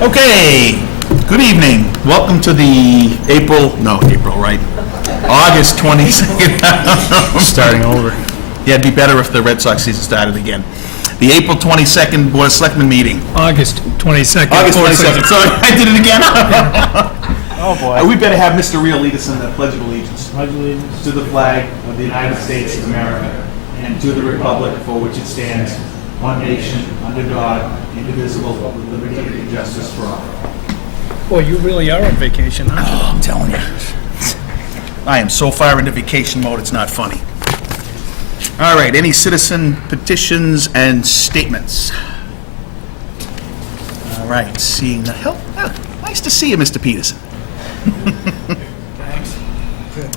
Okay, good evening. Welcome to the August 22nd. Starting over. Yeah, it'd be better if the Red Sox season started again. The April 22nd Board of Selectmen meeting. August 22nd. August 22nd, sorry, I did it again. Oh, boy. We better have Mr. Real lead us in the Pledge of Allegiance. Pledge allegiance. To the flag of the United States of America and to the republic for which it stands, one nation, under God, indivisible, with liberty and justice for all. Boy, you really are on vacation, aren't you? Oh, I'm telling you. I am so far into vacation mode, it's not funny. All right, any citizen petitions and statements? All right, seeing the help. Nice to see you, Mr. Peterson. Thanks.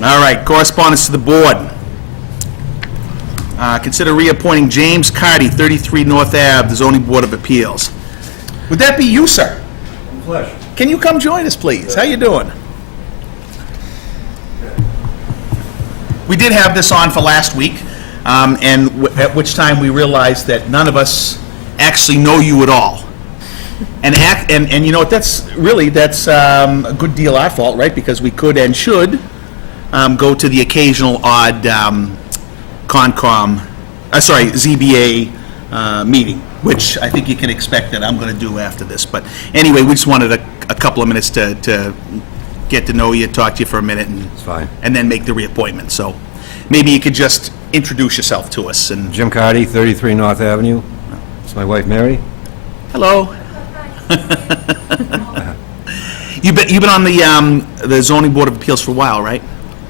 All right, correspondence to the board. Consider reappointing James Carty, 33 North Ave, the Zoning Board of Appeals. Would that be you, sir? Pleasure. Can you come join us, please? How you doing? We did have this on for last week, at which time we realized that none of us actually know you at all. And you know what, that's a good deal our fault, right? Because we could and should go to the occasional odd ZBA meeting, which I think you can expect that I'm going to do after this. But anyway, we just wanted a couple of minutes to get to know you, talk to you for a minute, and It's fine. and then make the reappointment. So maybe you could just introduce yourself to us. And Jim Carty, 33 North Avenue. It's my wife, Mary. hello. You've been on the zoning board of appeals for a while, right?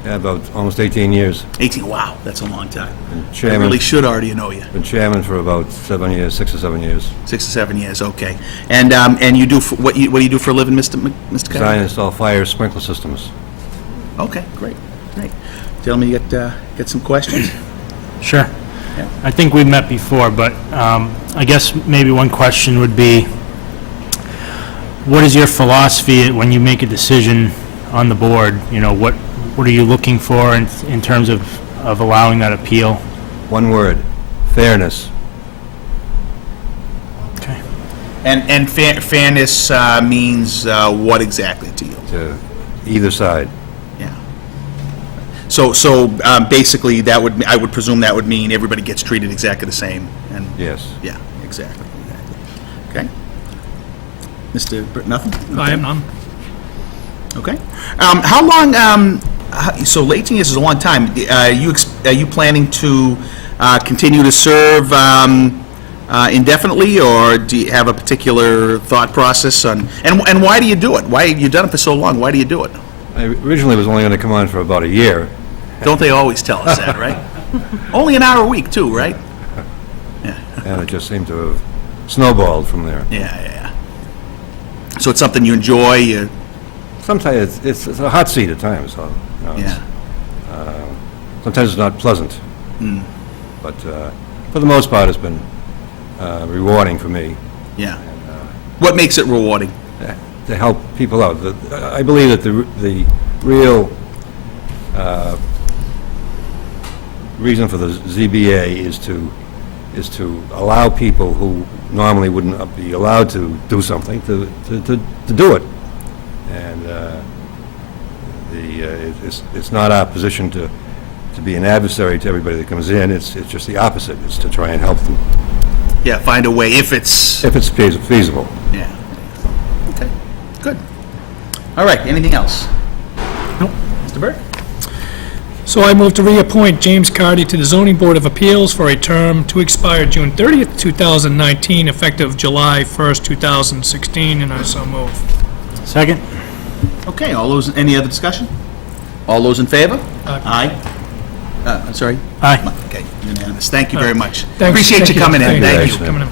Yeah, about almost 18 years. 18. Wow, that's a long time. Been I chairman, really should already know you. been chairman for about 7 years, 6 or 7 years. 6 or 7 years, okay. And you do what do you do for a living, Mr. Design Carter? and install fire sprinkler systems. Okay, great. Gentlemen, you get some questions? Sure. Yeah. I think we've met before, but I guess maybe one question would be, what is your philosophy when you make a decision on the board? You know, what are you looking for in terms of allowing that appeal? One word, fairness. Okay. And fairness means what exactly to you? To either side. Yeah. So basically, I would presume that would mean everybody gets treated exactly the same. And Yes. yeah, exactly. Okay. Mr. Nothing? I am none. Okay. How long? So 18 years is a long time. Are you planning to continue to serve indefinitely, or do you have a particular thought process on? And why do you do it? Why you've done it for so long? Why do you do it? I originally was only going to come on for about a year. Don't they always tell us that, right? Only an hour a week, too, right? And it just seemed to have snowballed from there. Yeah. So it's something you enjoy. Sometimes it's a hot seat at times. So, you know, Yeah. sometimes it's not pleasant. But for the most part, it's been rewarding for me Yeah. What makes it rewarding? to help people out. I believe that the real reason for the ZBA is to allow people who normally wouldn't be allowed to do something to do it. And it's not our position to be an adversary to everybody that comes in. It's just the opposite. It's to try and help them Yeah, find a way if it's. if it's feasible. Yeah. Okay, good. All right, anything else? Nope. Mr. Burke? So I move to reappoint James Carty to the Zoning Board of Appeals for a term to expire June 30th, 2019, effective July 1st, 2016, and I so move. Second? Okay, any other discussion? All those in favor? Aye. I'm sorry? Aye. Okay, unanimous. Thank you very much. Thanks. Appreciate you coming in. Thank you. for coming in.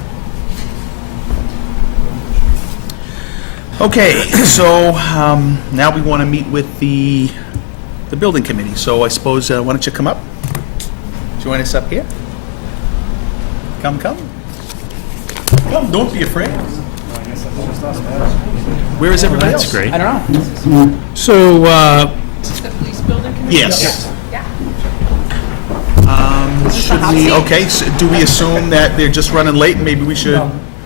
Okay, so now we want to meet with the building committee. So I suppose, why don't you come up? Join us up here. Come. Come, don't be afraid. Where is everybody else? That's great. I don't know. So, Is this the police building committee? Yes. Yeah. Should we, okay, so do we assume that they're just running late and maybe we should?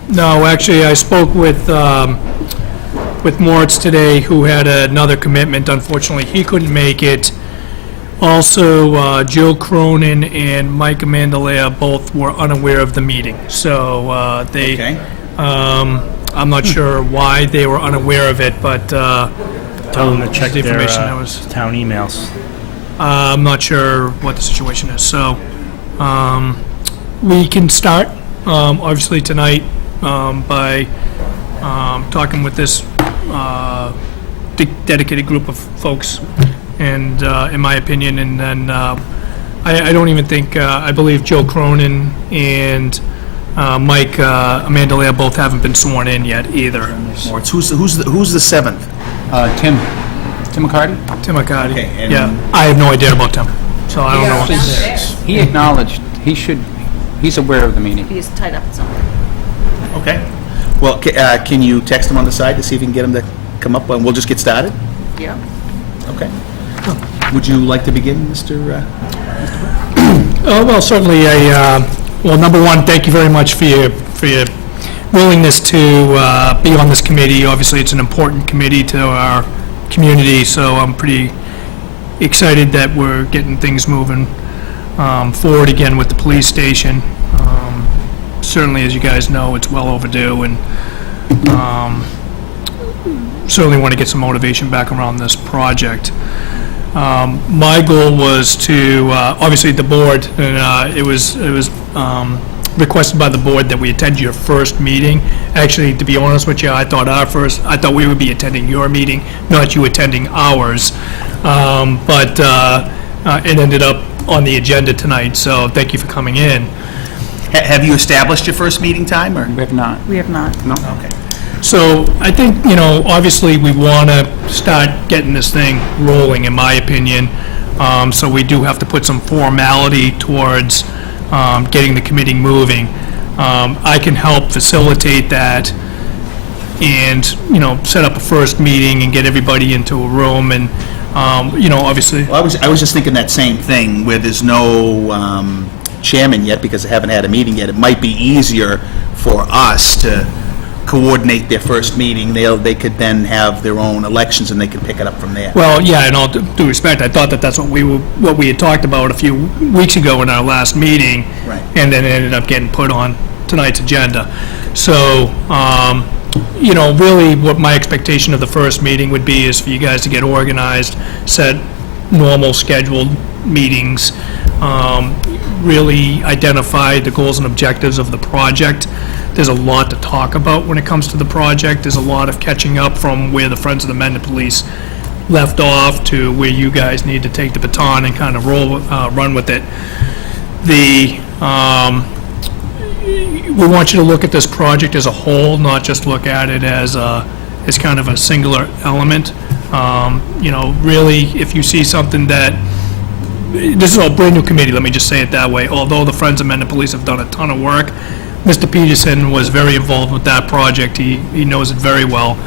no, actually, I spoke with with Moritz today, who had another commitment. Unfortunately, he couldn't make it. Also, Joe Cronin and Mike Amandalea both were unaware of the meeting. So Okay. I'm not sure why they were unaware of it, but Tell them to check the their information that was- town emails. I'm not sure what the situation is. So we can start, obviously, tonight by talking with this dedicated group of folks, and in my opinion, and then I don't even think, I believe Joe Cronin and Mike Amandalea both haven't been sworn in yet either. Moritz, who's the seventh? Tim McCarty? Tim McCarty. Okay, and- Yeah, I have no idea about Tim, so I don't know. He acknowledged, he's aware of the meeting. He's tied up with something. Okay. Well, can you text him on the side to see if you can get him to come up, and we'll just get started? Yeah. Okay. Would you like to begin, Mr.? Oh, well, certainly, well, number one, thank you very much for your willingness to be on this committee. Obviously, it's an important committee to our community, so I'm pretty excited that we're getting things moving forward again with the police station. Certainly, as you guys know, it's well overdue, and certainly want to get some motivation back around this project. My goal was to, obviously, the board, and it was requested by the board that we attend your first meeting. Actually, to be honest with you, I thought we would be attending your meeting, not you attending ours. But it ended up on the agenda tonight, so thank you for coming in. Have you established your first meeting time, or? We have not. We have not. No. Okay. So I think, obviously, we want to start getting this thing rolling, in my opinion. So we do have to put some formality towards getting the committee moving. I can help facilitate that and, set up a first meeting and get everybody into a room and, obviously. Well, I was just thinking that same thing, where there's no chairman yet, because they haven't had a meeting yet. It might be easier for us to coordinate their first meeting. They could then have their own elections, and they can pick it up from there. Well, yeah, in all due respect, I thought that's what we had talked about a few weeks ago in our last meeting. Right. And then it ended up getting put on tonight's agenda. So, really what my expectation of the first meeting would be is for you guys to get organized, set normal scheduled meetings, really identify the goals and objectives of the project. There's a lot to talk about when it comes to the project. There's a lot of catching up from where the Friends of the Mendon Police left off to where you guys need to take the baton and kind of run with it. We want you to look at this project as a whole, not just look at it as kind of a singular element. Really, if you see something that, this is a brand-new committee, let me just say it that way. Although the Friends of Mendon Police have done a ton of work, Mr. Peterson was very involved with that project. He knows it very well.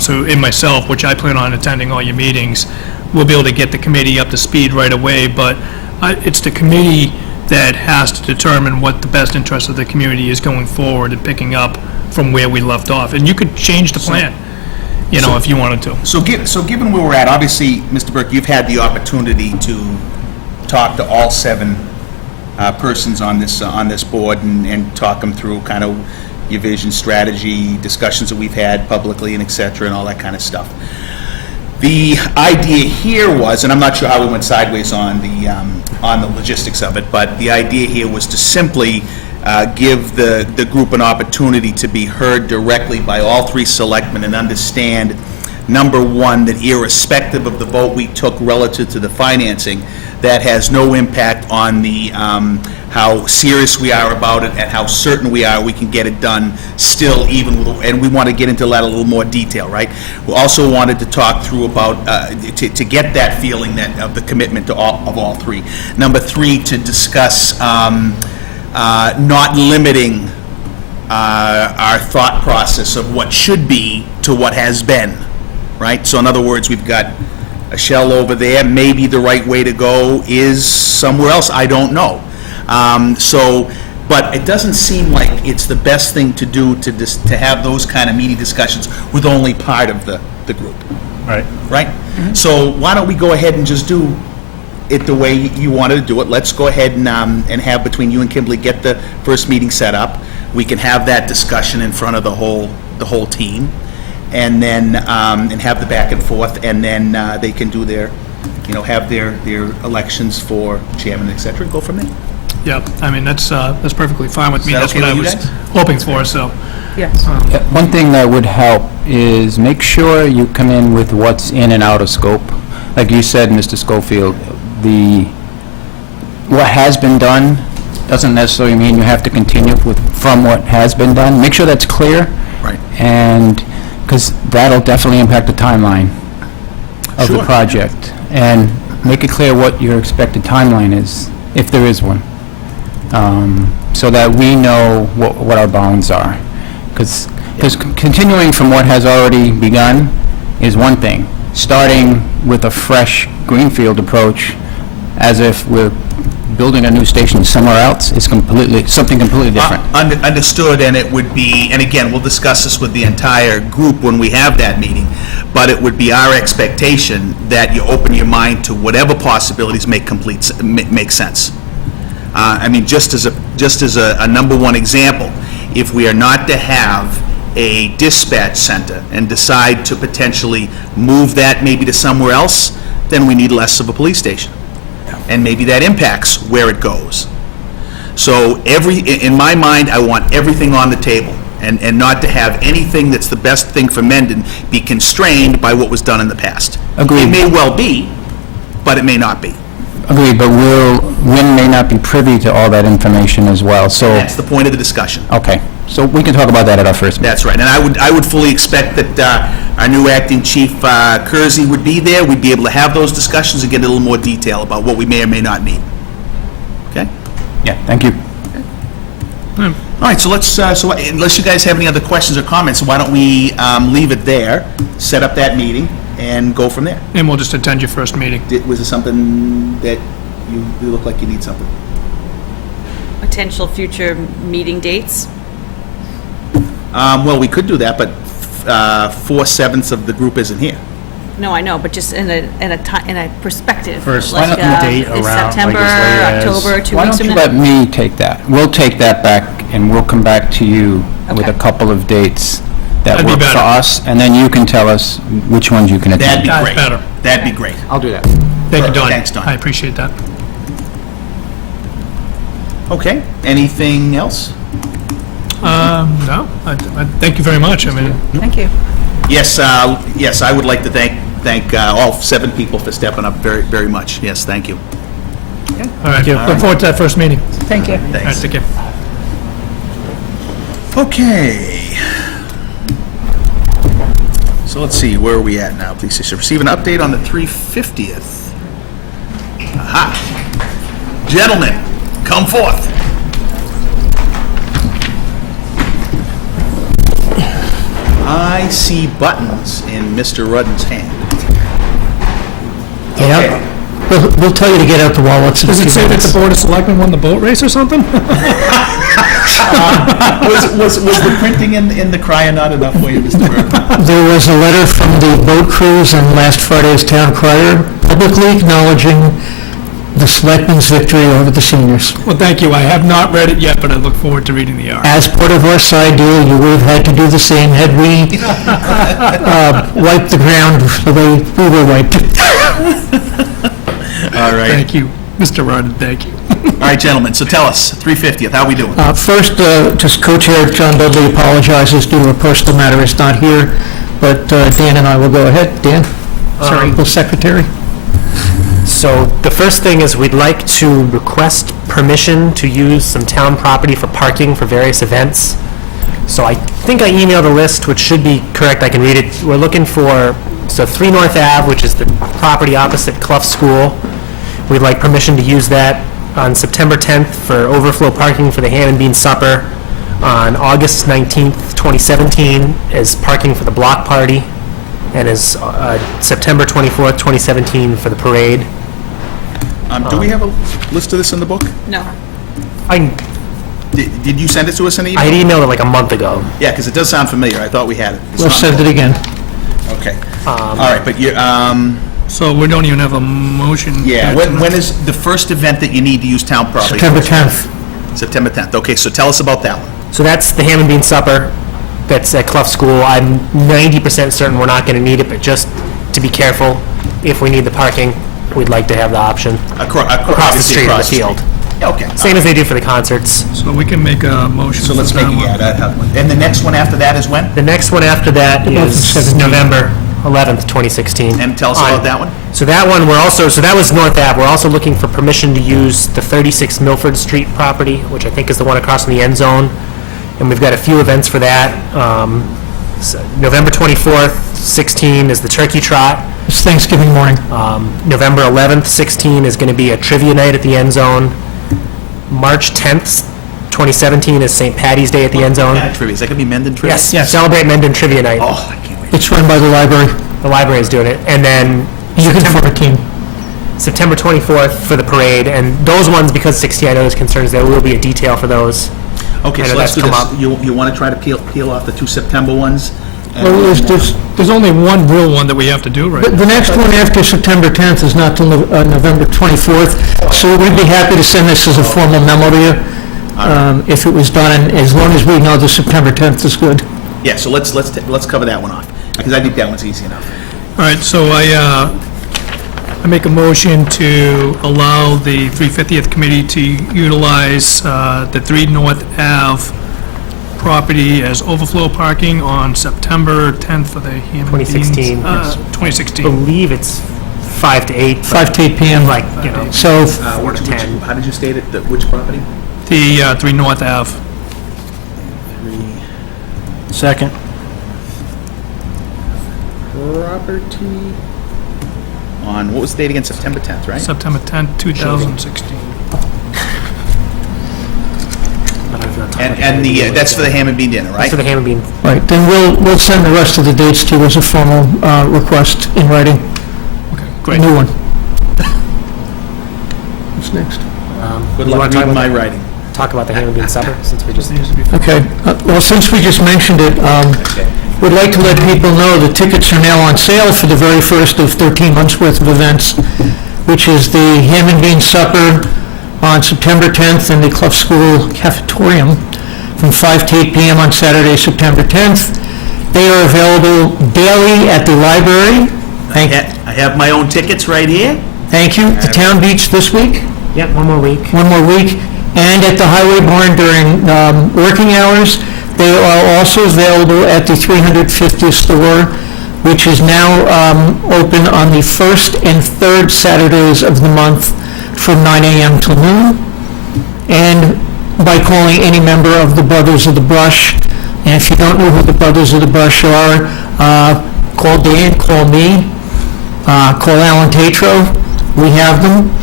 So in myself, which I plan on attending all your meetings, we'll be able to get the committee up to speed right away. But it's the committee that has to determine what the best interest of the community is going forward and picking up from where we left off. And you could change the plan, if you wanted to. So given where we're at, obviously, Mr. Burke, you've had the opportunity to talk to all seven persons on this board and talk them through kind of your vision, strategy, discussions that we've had publicly and et cetera, and all that kind of stuff. The idea here was, and I'm not sure how we went sideways on the logistics of it, but the idea here was to simply give the group an opportunity to be heard directly by all three selectmen and understand, number one, that irrespective of the vote we took relative to the financing, that has no impact on the how serious we are about it and how certain we are we can get it done still, even with, and we want to get into that a little more detail, right? We also wanted to talk through about, to get that feeling that of the commitment to all three. Number three, to discuss not limiting our thought process of what should be to what has been, right? So in other words, we've got a shell over there, maybe the right way to go is somewhere else, I don't know. So But it doesn't seem like it's the best thing to do to have those kind of meaty discussions with only part of the group, Right. right? So why don't we go ahead and just do it the way you wanted to do it? Let's go ahead and have, between you and Kimberly, get the first meeting set up. We can have that discussion in front of the whole team, and then, and have the back and forth, and then they can do their, have their elections for chairman, et cetera, and go from there. Yep, I mean, that's perfectly fine with me. Is that That's okay what I with you was guys? hoping for, so. Yes. One thing that would help is make sure you come in with what's in and out of scope. Like you said, Mr. Schofield, what has been done doesn't necessarily mean you have to continue from what has been done. Make sure that's clear. Right. And, because that'll definitely impact the timeline of the Sure. project. And make it clear what your expected timeline is, if there is one, so that we know what our bounds are. Because continuing from what has already begun is one thing. Starting with a fresh greenfield approach, as if we're building a new station somewhere else, is something completely different. Understood, and it would be, and again, we'll discuss this with the entire group when we have that meeting, but it would be our expectation that you open your mind to whatever possibilities make sense. I mean, just as a number one example, if we are not to have a dispatch center and decide to potentially move that maybe to somewhere else, then we need less of a police station. And maybe that impacts where it goes. So in my mind, I want everything on the table, and not to have anything that's the best thing for Mendon be constrained by what was done in the past. Agreed. It may well be, but it may not be. Agreed, but Wynn may not be privy to all that information as well, so, That's the point of the discussion. okay. So we can talk about that at our first meeting. That's right, and I would fully expect that our new acting chief, Kersey, would be there. We'd be able to have those discussions and get a little more detail about what we may or may not need. Okay? Yeah, thank you. All right, so let's, so unless you guys have any other questions or comments, why don't we leave it there, set up that meeting, and go from there? And we'll just attend your first meeting. Was there something that you look like you need something? Potential future meeting dates? Well, we could do that, but 4/7 of the group isn't here. No, I know, but just in a perspective. First like, date is around, like, September, as late as- October, 2 Why weeks don't from you now? let me take that? We'll take that back, and we'll come back to you with a Okay. couple of dates that That'd be work for better. us, and then you can tell us which ones you can That'd attend. be That's great. better. That'd be great. I'll do that. Thank you, Don. Thanks, Don. I appreciate that. Okay, anything else? No, I thank you very much. I mean, Thank you. Yes, yes, I would like to thank all 7 people for stepping up very, very much. Yes, thank you. all right, look forward to that first meeting. Thank you. All right, Thanks. take care. Okay. So let's see, where are we at now? Police station, receive an update on the 350th. Aha. Gentlemen, come forth. I see buttons in Mr. Rudden's hand. Yeah, we'll tell you to get out the wallets in a Does few it say that minutes. the Board of Selectmen won the boat race or something? Was the printing in the crier not enough for you, Mr. Bergman? There was a letter from the boat crews and last Friday's town crier publicly acknowledging the Selectmen's victory over the seniors. Well, thank you. I have not read it yet, but I look forward to reading the article. As part of our side deal, you would have had to do the same had we wiped the ground the way we were wiped. All right. Thank you, Mr. Rudden, thank you. All right, gentlemen, so tell us, 350th, how we doing? First, just co-chair John Dudley apologizes due to a personal matter, is not here, but Dan and I will go ahead. Dan? Sorry, Equal Secretary. So the first thing is we'd like to request permission to use some town property for parking for various events. So I think I emailed a list, which should be correct, I can read it. We're looking for, 3 North Ave, which is the property opposite Clough School. We'd like permission to use that on September 10th for overflow parking for the Ham and Bean Supper. On August 19th, 2017 is parking for the block party, and is September 24th, 2017 for the parade. Do we have a list of this in the book? No. I can Did you send it to us in an I email? had emailed it like a month ago. Yeah, because it does sound familiar. I thought we had it. It's We'll not- send it again. Okay. All right, but you, So we don't even have a motion. yeah, yet when tonight. is the first event that you need to use town property? September 10th. September 10th. Okay, so tell us about that one. So that's the ham and bean supper. That's at Clough School. I'm 90% certain we're not going to need it, but just to be careful, if we need the parking, we'd like to have the option. Across the street in the field. Yeah, okay. Same as they do for the concerts. So we can make a motion. So let's for make that it, one. yeah, that helped. And the next one after that is when? The next one after that is 17. November 11th, 2016. And tell us about that one. So that one, so that was North Ave. We're also looking for permission to use the 36 Milford Street property, which I think is the one across from the end zone. And we've got a few events for that. So November 24th, 16 is the Turkey Trot. It's Thanksgiving morning. November 11th, 16 is going to be a trivia night at the end zone. March 10th, 2017 is St. Patty's Day at the end zone. Trivia, is that going to be Mendon Trivia? Yes, Celebrate Mendon Trivia Night. Oh, I can't wait. It's run by the library. The library is doing it. And then June 14. September 24th for the parade. And those ones, because 60, I know there's concerns, there will be a detail for those. Okay, I so know let's do that's this. come You want to try to peel off the two September ones? And- Well, there's only one real one that we have to do right now. The next one after September 10th is not till November 24th, so we'd be happy to send this as a formal memo to you, if it was done, and as long as we know the September 10th is good. Yeah, so let's cover that one off, because I think that one's easy enough. All right, so I make a motion to allow the 350th Committee to utilize the 3 North Ave property as overflow parking on September 10th for the Ham and Beans. 2016, yes. 2016. believe it's 5 to 8. 5 to 8 p.m. Like, you know, So, 4 to 10. How did you state it? Which property? The 3 North Ave. Second. Property on, what was the date again? September 10th, right? September 10th, 2016. And that's for the ham and bean dinner, right? For the ham and bean. right, then we'll send the rest of the dates to you as a formal request in writing, Okay, a great. new one. What's next? Good You luck wanna talk reading about my that? writing. Talk about the ham and bean supper, since we just... Okay, well, since we just mentioned it, we'd like to let people know the tickets are now on sale for the very first of 13 months' worth of events, which is the Ham and Bean Supper on September 10th in the Clough School Cafetorium from 5 to 8 p.m. on Saturday, September 10th. They are available daily at the library. I have my own tickets right here. Thank you. The Town Beach this week, Yeah, one more week. one more week, and at the Highway Barn during working hours. They are also available at the 350th store, which is now open on the first and third Saturdays of the month from 9 a.m. till noon, and by calling any member of the Brothers of the Brush. And if you don't know who the Brothers of the Brush are, call Dan, call me, call Alan Tatro. We have them.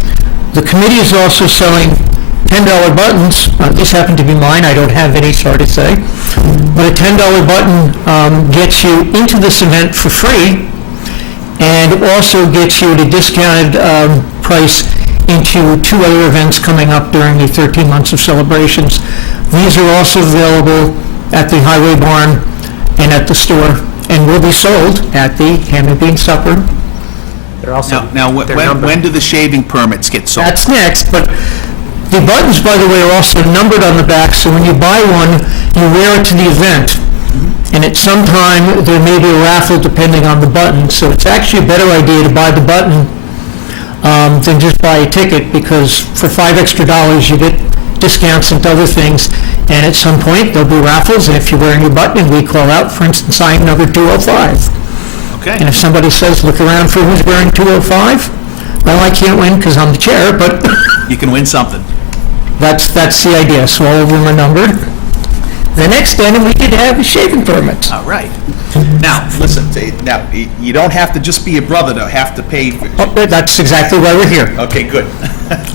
The committee is also selling $10 buttons. These happen to be mine. I don't have any, sorry to say. But a $10 button gets you into this event for free, and also gets you at a discounted price into 2 other events coming up during the 13 months of celebrations. These are also available at the Highway Barn and at the store, and will be sold at the Ham and Bean Supper. They're also... Now, they're numbered. when do the shaving permits get sold? That's next, but the buttons, by the way, are also numbered on the back, so when you buy one, you wear it to the event. And at some time, there may be a raffle depending on the button, so it's actually a better idea to buy the button than just buy a ticket, because for $5 extra you get discounts and other things, and at some point, there'll be raffles, and if you're wearing your button, we call out, for instance, item number 205. And Okay. if somebody says, look around for who's wearing 205, well, I can't win because I'm the chair, but You can win something. that's the idea, so all of them are numbered. The next item we did have is shaving permits. All right. Now, listen, now, you don't have to just be a brother to have to pay. Oh, that's exactly why we're here. Okay, good.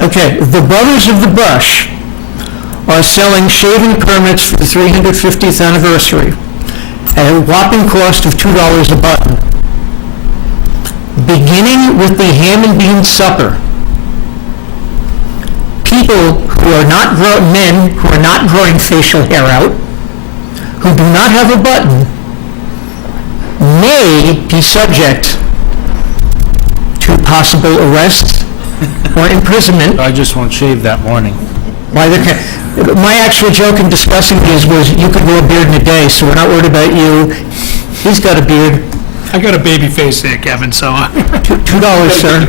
Okay, the Brothers of the Brush are selling shaving permits for the 350th anniversary at a whopping cost of $2 a button. Beginning with the Ham and Bean Supper, people who who are not men who are not growing facial hair out, who do not have a button, may be subject to possible arrest or imprisonment I just won't shave that morning. by the, my actual joke in discussing these was you could grow a beard in a day, so we're not worried about you. He's got a beard. I got a baby face there, Kevin, so $2, sir.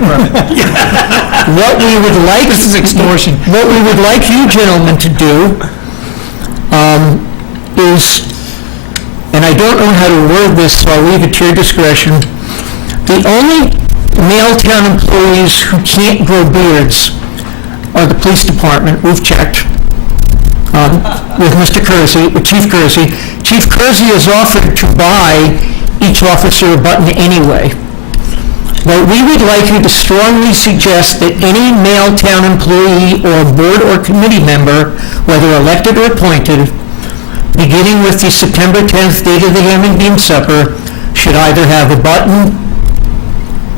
What we would like... this is extortion. What we would like you gentlemen to do is, and I don't know how to word this, so I'll leave it to your discretion, the only male town employees who can't grow beards are the police department. We've checked with Mr. Kersey, with Chief Kersey. Chief Kersey has offered to buy each officer a button anyway. But we would like you to strongly suggest that any male town employee or board or committee member, whether elected or appointed, beginning with the September 10th date of the ham and bean supper, should either have a button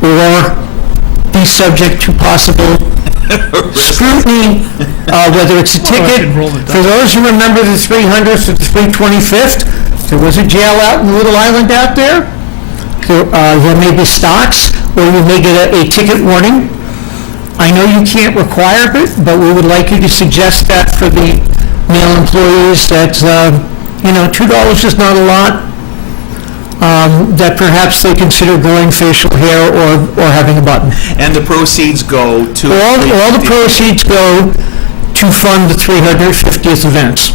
or be subject to possible scrutiny, whether it's a ticket. For those who remember the 300th or the 325th, there was a jail out in Little Island out there. There may be stocks, or you may get a ticket warning. I know you can't require it, but we would like you to suggest that for the male employees, that, $2 is not a lot, that perhaps they consider growing facial hair or having a button. And the proceeds go to... All the proceeds go to fund the 350th events.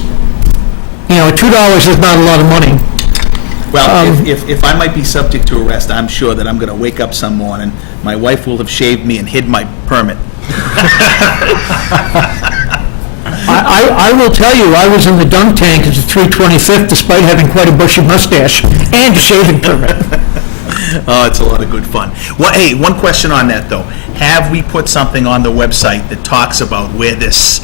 $2 is not a lot of money. Well, if I might be subject to arrest, I'm sure that I'm going to wake up some morning, my wife will have shaved me and hid my permit. I will tell you, I was in the dunk tank at the 325th despite having quite a bushy mustache and a shaving permit. Oh, it's a lot of good fun. Well, hey, one question on that, though. Have we put something on the website that talks about where this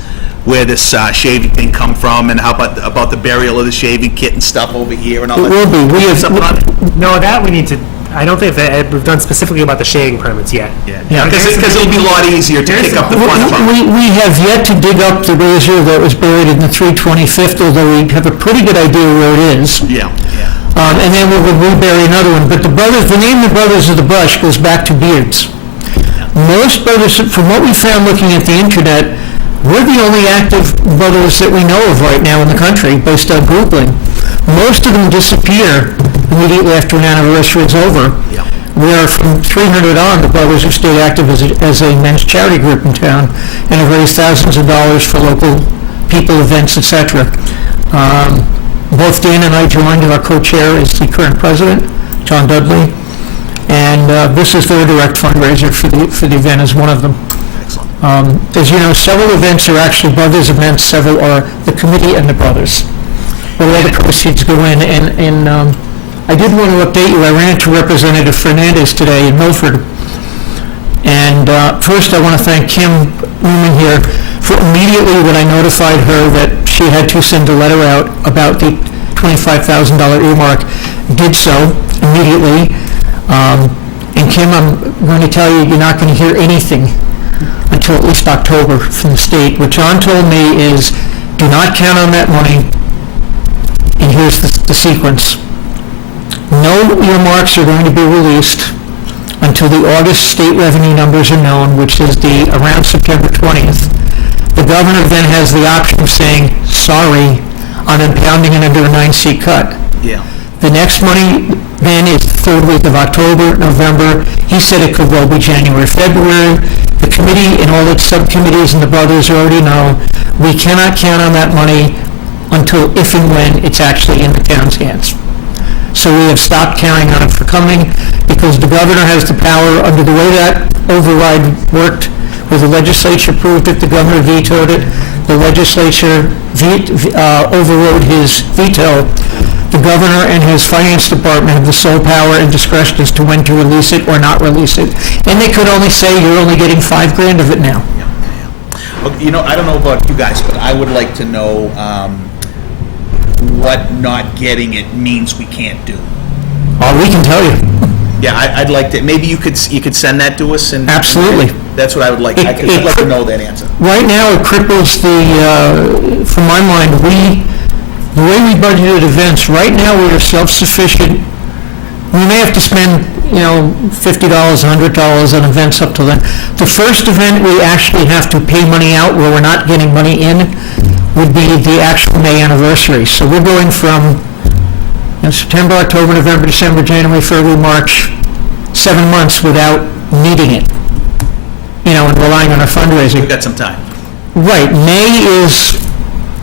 shaving thing come from, and how about the burial of the shaving kit and stuff over here and all It that? will be. We have Something on it? No, that we need to, I don't think that we've done specifically about the shading permits yet. Yeah, because it'll be a lot easier to pick up the fun about. We have yet to dig up the razor that was buried in the 325th, although we have a pretty good idea where it is. Yeah. And then we will rebury another one. But the name of the Brothers of the Brush goes back to beards. Most brothers, from what we found looking at the internet, we're the only active brothers that we know of right now in the country, based on Googling. Most of them disappear immediately after an anniversary is over. Yeah. Where from 300 on, the brothers have stayed active as a men's charity group in town and have raised thousands of dollars for local people, events, etc. Both Dan and I joined, and our co-chair is the current president, John Dudley, and this is their direct fundraiser for the event, as one of them. As you know, several events are actually brothers events, several are the committee and the brothers, where all the proceeds go in. And I did want to update you, I ran into Representative Fernandez today in Milford. And first I want to thank Kim Newman here for immediately when I notified her that she had to send a letter out about the $25,000 earmark, did so immediately. And Kim, I'm going to tell you, you're not going to hear anything until at least October from the state. What John told me is, do not count on that money, and here's the sequence. No earmarks are going to be released until the August state revenue numbers are known, which is around September 20th. The governor then has the option of saying, sorry, I'm impounding it under a 9C cut. Yeah. The next money then is the third week of October, November. He said it could well be January, February. The committee and all its subcommittees and the brothers already know we cannot count on that money until if and when it's actually in the town's hands. So we have stopped counting on it for coming because the governor has the power under the way that override worked, where the legislature approved it, the governor vetoed it, the legislature overrode his veto. The governor and his finance department have the sole power and discretion as to when to release it or not release it. And they could only say you're only getting $5,000 of it now. Okay, I don't know about you guys, but I would like to know what not getting it means we can't do. Oh, we can tell you. Yeah, I'd like to, maybe you could send that to us and... Absolutely. That's what I would like, I'd like to know that answer. Right now, it cripples from my mind, the way we budgeted events, right now, we are self-sufficient. We may have to spend, $50, $100 on events up to then. The first event we actually have to pay money out where we're not getting money in would be the actual May anniversary. So we're going from September, October, November, December, January, February, March, 7 months without needing it, and relying on our fundraising. We've got some time. Right, May is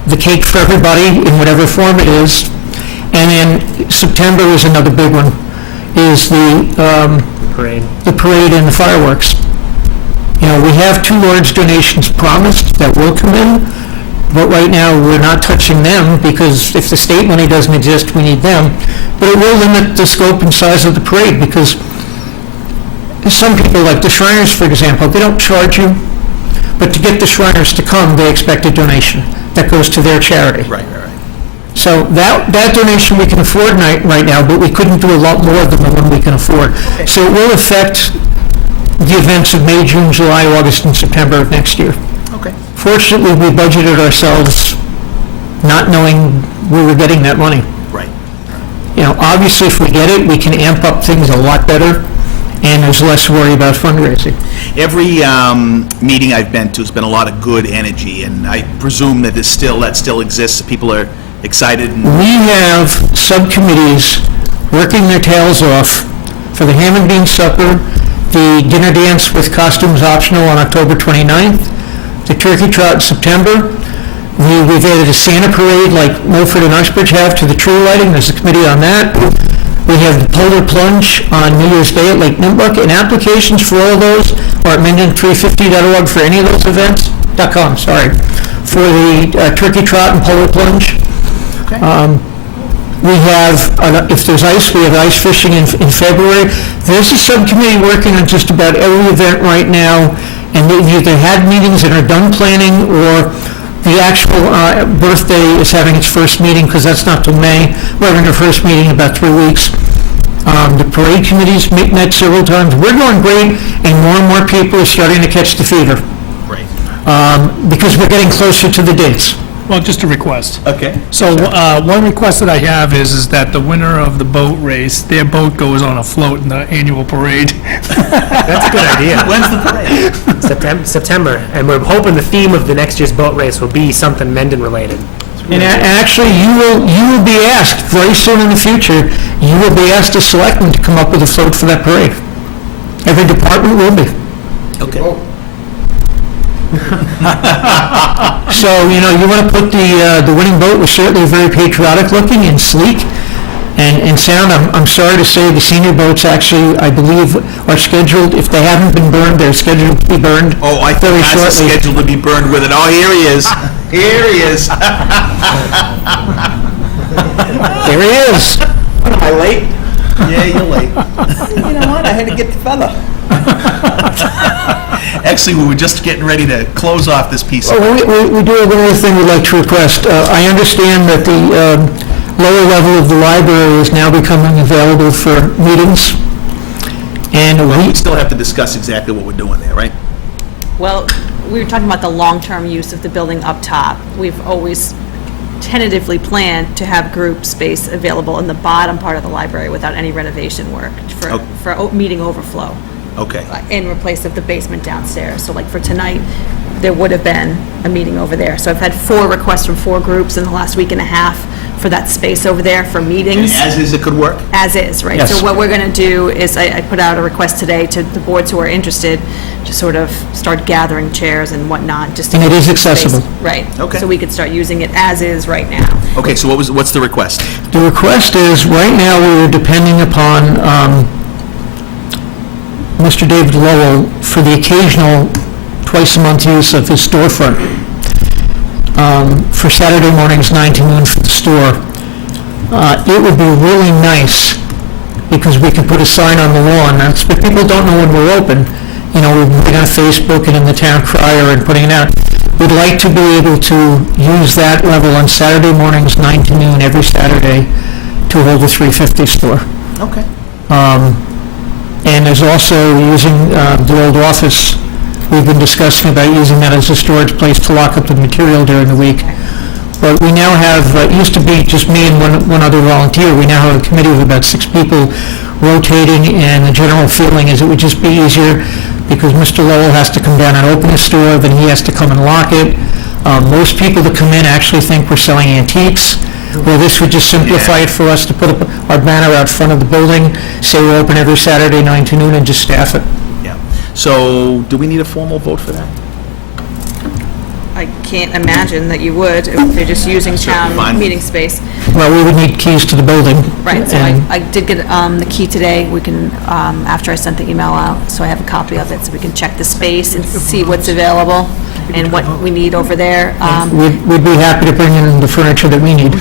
the cake for everybody in whatever form it is, and then September is another big one, is Parade. the parade and the fireworks. We have 2 large donations promised that will come in, but right now, we're not touching them, because if the state money doesn't exist, we need them. But it will limit the scope and size of the parade, because some people, like the Shriners, for example, they don't charge you, but to get the Shriners to come, they expect a donation that goes to their charity. Right. So that donation we can afford right now, but we couldn't do a lot more than the one we can afford. So it will affect the events of May, June, July, August, and September of next year. Okay. Fortunately, we budgeted ourselves not knowing we were getting that money. Right. Obviously, if we get it, we can amp up things a lot better, and there's less worry about fundraising. Every meeting I've been to has been a lot of good energy, and I presume that that still exists. People are excited. We have subcommittees working their tails off for the ham and bean supper, the dinner dance with costumes optional on October 29th, the turkey trot in September. We've added a Santa parade like Milford and Uxbridge have to the tree lighting. There's a committee on that. We have the polar plunge on New Year's Day at Lake Nipmuc, and applications for all of those are at Mendon350.org for any of those events, .com, sorry, for the turkey trot and polar plunge. Okay. We have, if there's ice, we have ice fishing in February. There's a subcommittee working on just about every event right now, and they've either had meetings and are done planning, or the actual birthday is having its first meeting, because that's not till May. We're having our first meeting in about 3 weeks. The parade committees met several times. We're going great, and more people are starting to catch the fever, Great. because we're getting closer to the dates. Well, just a request. Okay. So, one request that I have is that the winner of the boat race, their boat goes on a float in the annual parade. That's a good idea. When's the parade? September, and we're hoping the theme of the next year's boat race will be something Mendon related. And actually, you will be asked very soon in the future, you will be asked as selectmen to come up with a float for that parade. Every department will be. Okay. So, you want to put the winning boat was certainly very patriotic looking and sleek and sound. I'm sorry to say the senior boats actually, I believe, are scheduled, if they haven't been burned, they're scheduled to be burned Oh, I very think that's shortly. scheduled to be burned with it. Oh, here he is. Here he is. There he is. Am I late? Yeah, you're late. You know what? I had to get the feather. Actually, we were just getting ready to close off this piece. Oh, we do have another thing we'd like to request. I understand that the lower level of the library is now becoming available for meetings, and We still have to discuss exactly what we're doing there, right? Well, we were talking about the long-term use of the building up top. We've always tentatively planned to have group space available in the bottom part of the library without any renovation work for meeting overflow. Okay. In replace of the basement downstairs. So like for tonight, there would have been a meeting over there. So I've had 4 requests from 4 groups in the last week and a half for that space over there for meetings. As is, it could work? As is, right? Yes. So what we're going to do is, I put out a request today to the boards who are interested to sort of start gathering chairs and whatnot, just to... And it is keep space. accessible. Right. Okay. So we could start using it as is right now. Okay, so what's the request? The request is, right now, we are depending upon Mr. David Lowell for the occasional twice-a-month use of his storefront for Saturday mornings, 9 to noon for the store. It would be really nice, because we could put a sign on the lawn, that's, but people don't know when we're open. We're putting on Facebook and in the town crier and putting it out. We'd like to be able to use that level on Saturday mornings, 9 to noon, every Saturday, to hold the 350 store. Okay. And there's also using the old office. We've been discussing about using that as a storage place to lock up the material during the week. But we now have, it used to be just me and one other volunteer. We now have a committee of about 6 people rotating, and the general feeling is it would just be easier because Mr. Lowell has to come down and open the store, then he has to come and lock it. Most people that come in actually think we're selling antiques. Well, this would just simplify it for us to put up our banner out front of the building, say we're open every Saturday 9 to noon, and just staff it. Yeah. So, do we need a formal vote for that? I can't imagine that you would if they're just using Certainly fine. town meeting space. Well, we would need keys to the building. Right, so and- I did get the key today. We can, after I sent the email out, so I have a copy of it, so we can check the space and see what's available and what we need over there. We'd be happy to bring in the furniture that we need.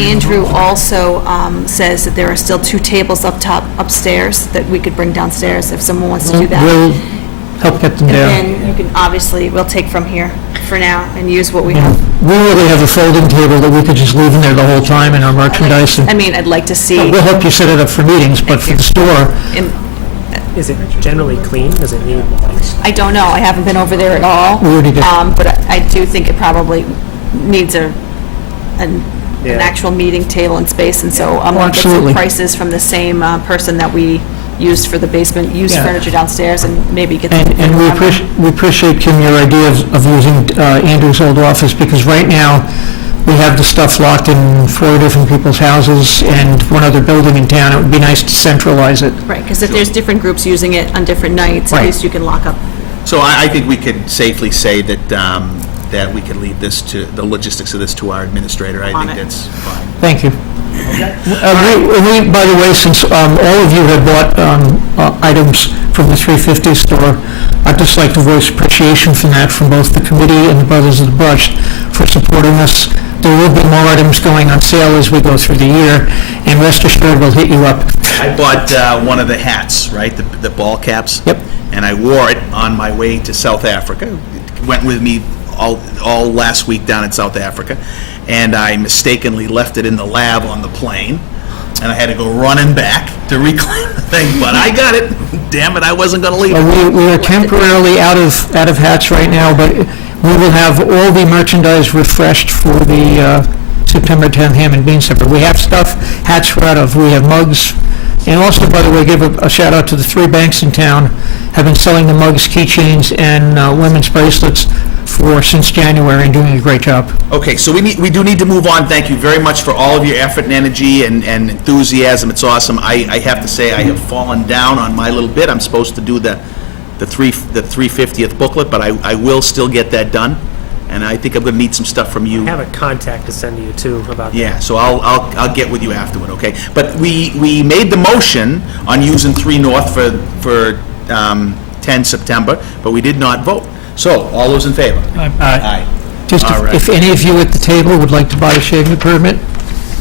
Andrew also says that there are still 2 tables up top upstairs that we could bring downstairs if someone wants to do that. We'll help get them And down. then you can, obviously, we'll take from here for now and use what we have. We really have a folding table that we could just leave in there the whole time in our merchandise. I mean, I'd like to see, We'll help you set it up for meetings, but for the store, and Is it generally clean? Does it need, I don't know, I haven't been over there at all. We already did. But I do think it probably needs an Yeah. actual meeting table and space, and so I'm going to get some Absolutely. prices from the same person that we used for the basement, used Yeah. furniture downstairs, and maybe get. and we appreciate, Kim, your idea of using Andrew's old office, because right now, we have the stuff locked in 4 different people's houses and one other building in town. It would be nice to centralize it. Right, because if there's different groups using it on different nights, at Right. least you can lock up. So I think we could safely say that, that we could leave this to, the logistics of this to our administrator. I On think it. that's fine. Thank you. We, by the way, since all of you have bought items from the 350 store, I'd just like to voice appreciation for that from both the committee and the Brothers of the Brush for supporting us. There will be more items going on sale as we go through the year, and rest assured, we'll hit you up. I bought one of the hats, right, the ball caps? Yep. And I wore it on my way to South Africa. It went with me all last week down in South Africa, and I mistakenly left it in the lab on the plane, and I had to go running back to reclaim the thing, but I got it. Damn it, I wasn't going to leave it. We are temporarily out of hats right now, but we will have all the merchandise refreshed for the September 10th ham and bean supper. We have stuff, hats we're out of, we have mugs, and also, by the way, give a shout out to the 3 banks in town, have been selling the mugs, keychains, and women's bracelets since January, and doing a great job. Okay, so we do need to move on. Thank you very much for all of your effort and energy and enthusiasm. It's awesome. I have to say, I have fallen down on my little bit. I'm supposed to do the 350th booklet, but I will still get that done, and I think I'm going to need some stuff from you. I have a contact to send to you too about that. Yeah, so I'll get with you afterward, okay? But we made the motion on using 3 North for 10 September, but we did not vote. So, all those in favor? Aye. Just All right. if any of you at the table would like to buy a shaving permit,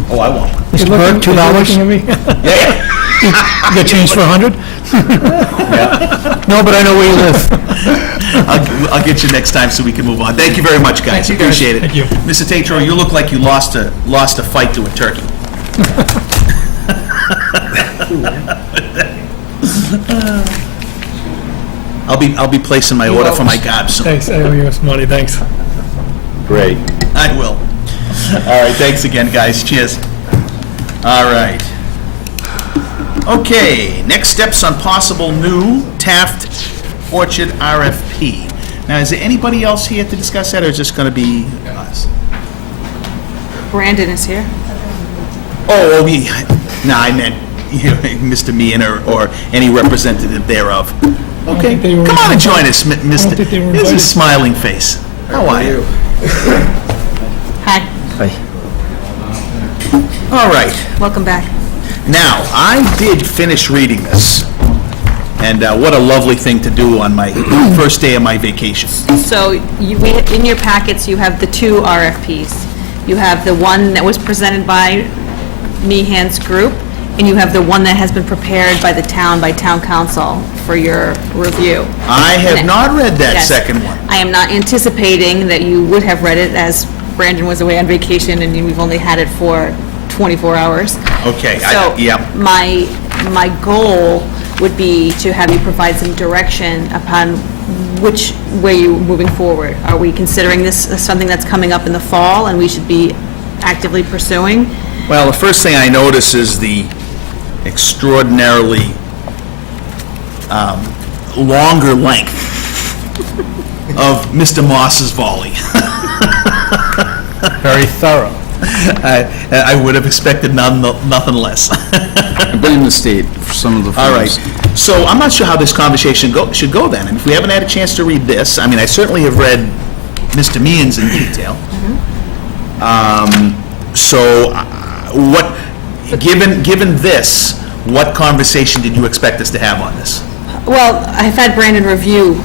Oh, I want one. Mr. Burke, $2. Yeah, Get change for 100? No, but I know where you live. I'll get you next time so we can move on. Thank you very much, guys. Appreciate it. Thank you. Mr. Tatro, you look like you lost a fight to a turkey. I'll be placing my order for my gob soon. Thanks, I owe you some money, thanks. Great. I will. All right, thanks again, guys. Cheers. All right. Okay, next steps on possible new Taft Orchard RFP. Now, is there anybody else here to discuss that, or is this going to be us? Brandon is here. Oh, I meant Mr. Meehan or any representative thereof. Okay, think they were come on and join us, don't Mr. think they were There's a invited. smiling face. How are you? Hi, All right. welcome back. Now, I did finish reading this, and what a lovely thing to do on my first day of my vacation. So in your packets, you have the 2 RFPs. You have the one that was presented by Meehan's group, and you have the one that has been prepared by town council for your review. I have not read that Yes. second one. I am not anticipating that you would have read it, as Brandon was away on vacation, and we've only had it for 24 hours. Okay, So, yep. my goal would be to have you provide some direction upon which way you're moving forward. Are we considering this as something that's coming up in the fall and we should be actively pursuing? Well, the first thing I notice is the extraordinarily longer length of Mr. Moss's volley. Very thorough. I would have expected nothing less. I blame the state for some of the All right, forms. so I'm not sure how this conversation should go then. And if we haven't had a chance to read this, I mean, I certainly have read Mr. Meehan's in detail. So what, given this, what conversation did you expect us to have on this? Well, I've had Brandon review,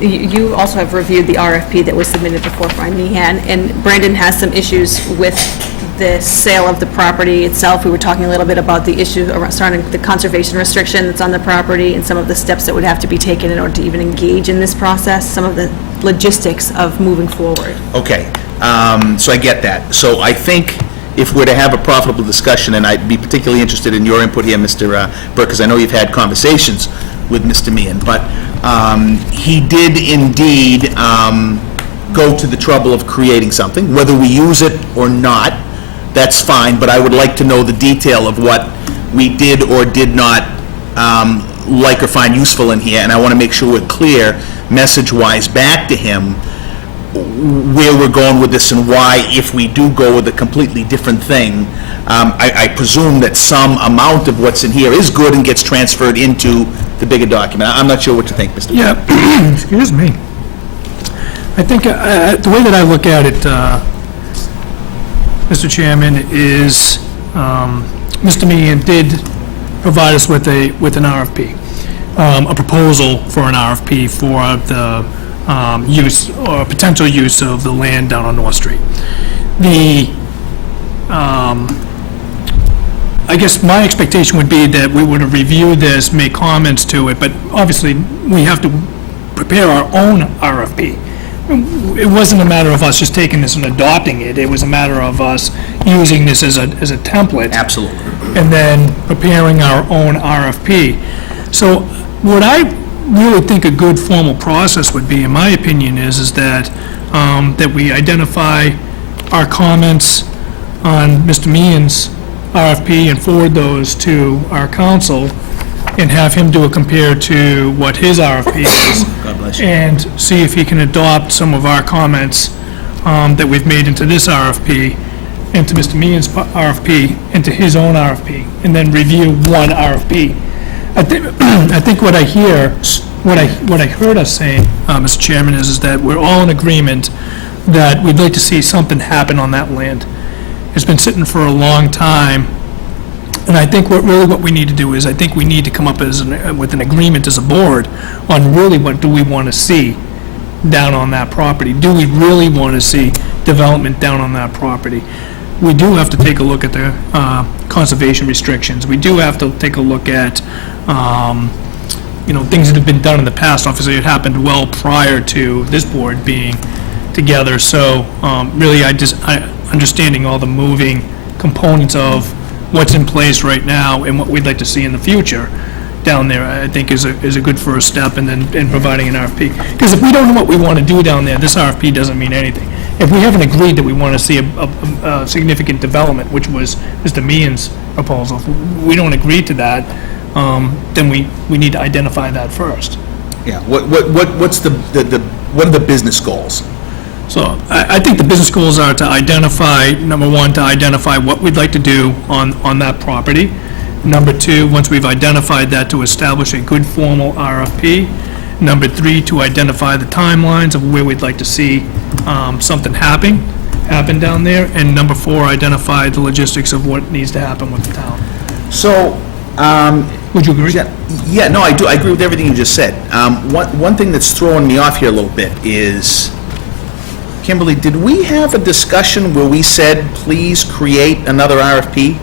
you also have reviewed the RFP that was submitted before Brian Meehan, and Brandon has some issues with the sale of the property itself. We were talking a little bit about the issue surrounding the conservation restriction that's on the property and some of the steps that would have to be taken in order to even engage in this process, some of the logistics of moving forward. Okay, so I get that. So I think if we're to have a profitable discussion, and I'd be particularly interested in your input here, Mr. Burke, because I know you've had conversations with Mr. Meehan, but he did indeed go to the trouble of creating something. Whether we use it or not, that's fine, but I would like to know the detail of what we did or did not like or find useful in here, and I want to make sure we're clear, message-wise, back to him, where we're going with this and why, if we do go with a completely different thing, I presume that some amount of what's in here is good and gets transferred into the bigger document. I'm not sure what you think, Mr. Yeah, excuse me. I think the way that I look at it, Mr. Chairman, is Mr. Meehan did provide us with an RFP, a proposal for an RFP for the use or potential use of the land down on North Street. I guess my expectation would be that we would have reviewed this, make comments to it, but obviously we have to prepare our own RFP. It wasn't a matter of us just taking this and adopting it. It was a matter of us using this as a template. Absolutely. And then preparing our own RFP. So what I really think a good formal process would be, in my opinion, is that, that we identify our comments on Mr. Meehan's RFP and forward those to our council and have him do a compare to what his RFP is. God bless you. And see if he can adopt some of our comments that we've made into this RFP, into Mr. Meehan's RFP, into his own RFP, and then review one RFP. I think what I hear, what I heard us saying, Mr. Chairman, is that we're all in agreement that we'd like to see something happen on that land. It's been sitting for a long time, and I think what we need to do is, I think we need to come up with an agreement as a board on really what do we want to see down on that property. Do we really want to see development down on that property? We do have to take a look at the conservation restrictions. We do have to take a look at, things that have been done in the past. Obviously, it happened well prior to this board being together. So really, understanding all the moving components of what's in place right now and what we'd like to see in the future down there, I think is a good first step, and then providing an RFP. Because if we don't know what we want to do down there, this RFP doesn't mean anything. If we haven't agreed that we want to see a significant development, which was Mr. Meehan's proposal, if we don't agree to that, then we need to identify that first. Yeah, what are the business goals? So I think the business goals are to identify, number one, to identify what we'd like to do on that property. Number two, once we've identified that, to establish a good formal RFP. Number three, to identify the timelines of where we'd like to see something happen down there. And number four, identify the logistics of what needs to happen with the town. So, Would you agree? yeah, no, I do, I agree with everything you just said. One thing that's throwing me off here a little bit is, Kimberly, did we have a discussion where we said, please create another RFP?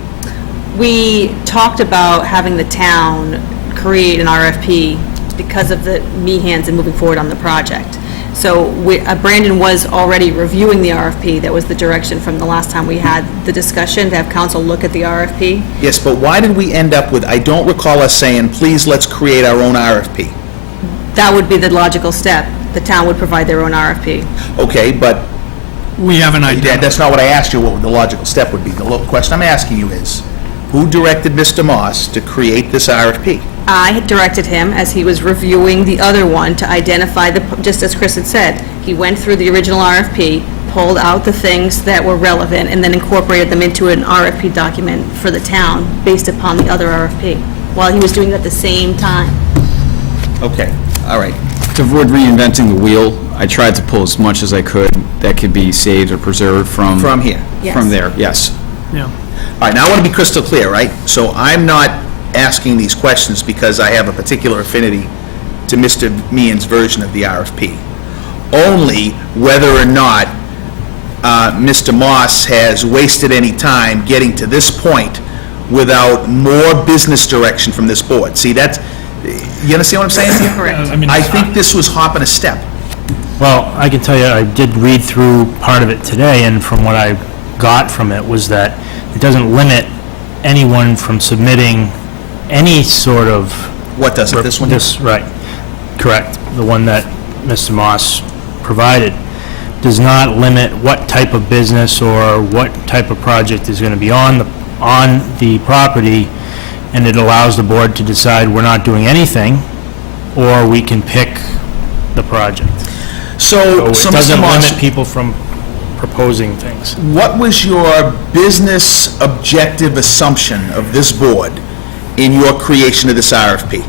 We talked about having the town create an RFP because of the Meehans and moving forward on the project. So Brandon was already reviewing the RFP. That was the direction from the last time we had the discussion, to have council look at the RFP. Yes, but why did we end up with, I don't recall us saying, please, let's create our own RFP. That would be the logical step. The town would provide their own RFP. Okay, but We have an idea. that's not what I asked you, what the logical step would be. The question I'm asking you is, who directed Mr. Moss to create this RFP? I had directed him, as he was reviewing the other one, to identify just as Chris had said, he went through the original RFP, pulled out the things that were relevant, and then incorporated them into an RFP document for the town based upon the other RFP, while he was doing it at the same time. Okay, all right. To avoid reinventing the wheel, I tried to pull as much as I could that could be saved or preserved from... From here. Yes. From there, yes. Yeah. All right, now I want to be crystal clear, right? So I'm not asking these questions because I have a particular affinity to Mr. Meehan's version of the RFP. Only whether or not Mr. Moss has wasted any time getting to this point without more business direction from this board. See, that's, you understand what I'm saying to you? Correct. I think this was hopping a step. Well, I can tell you, I did read through part of it today, and from what I got from it was that it doesn't limit anyone from submitting any sort of... What does it, this one? Right, correct. The one that Mr. Moss provided does not limit what type of business or what type of project is going to be on the property, and it allows the board to decide we're not doing anything, or we can pick the project. So It Mr. doesn't Moss, limit people from proposing things. what was your business objective assumption of this board in your creation of this RFP?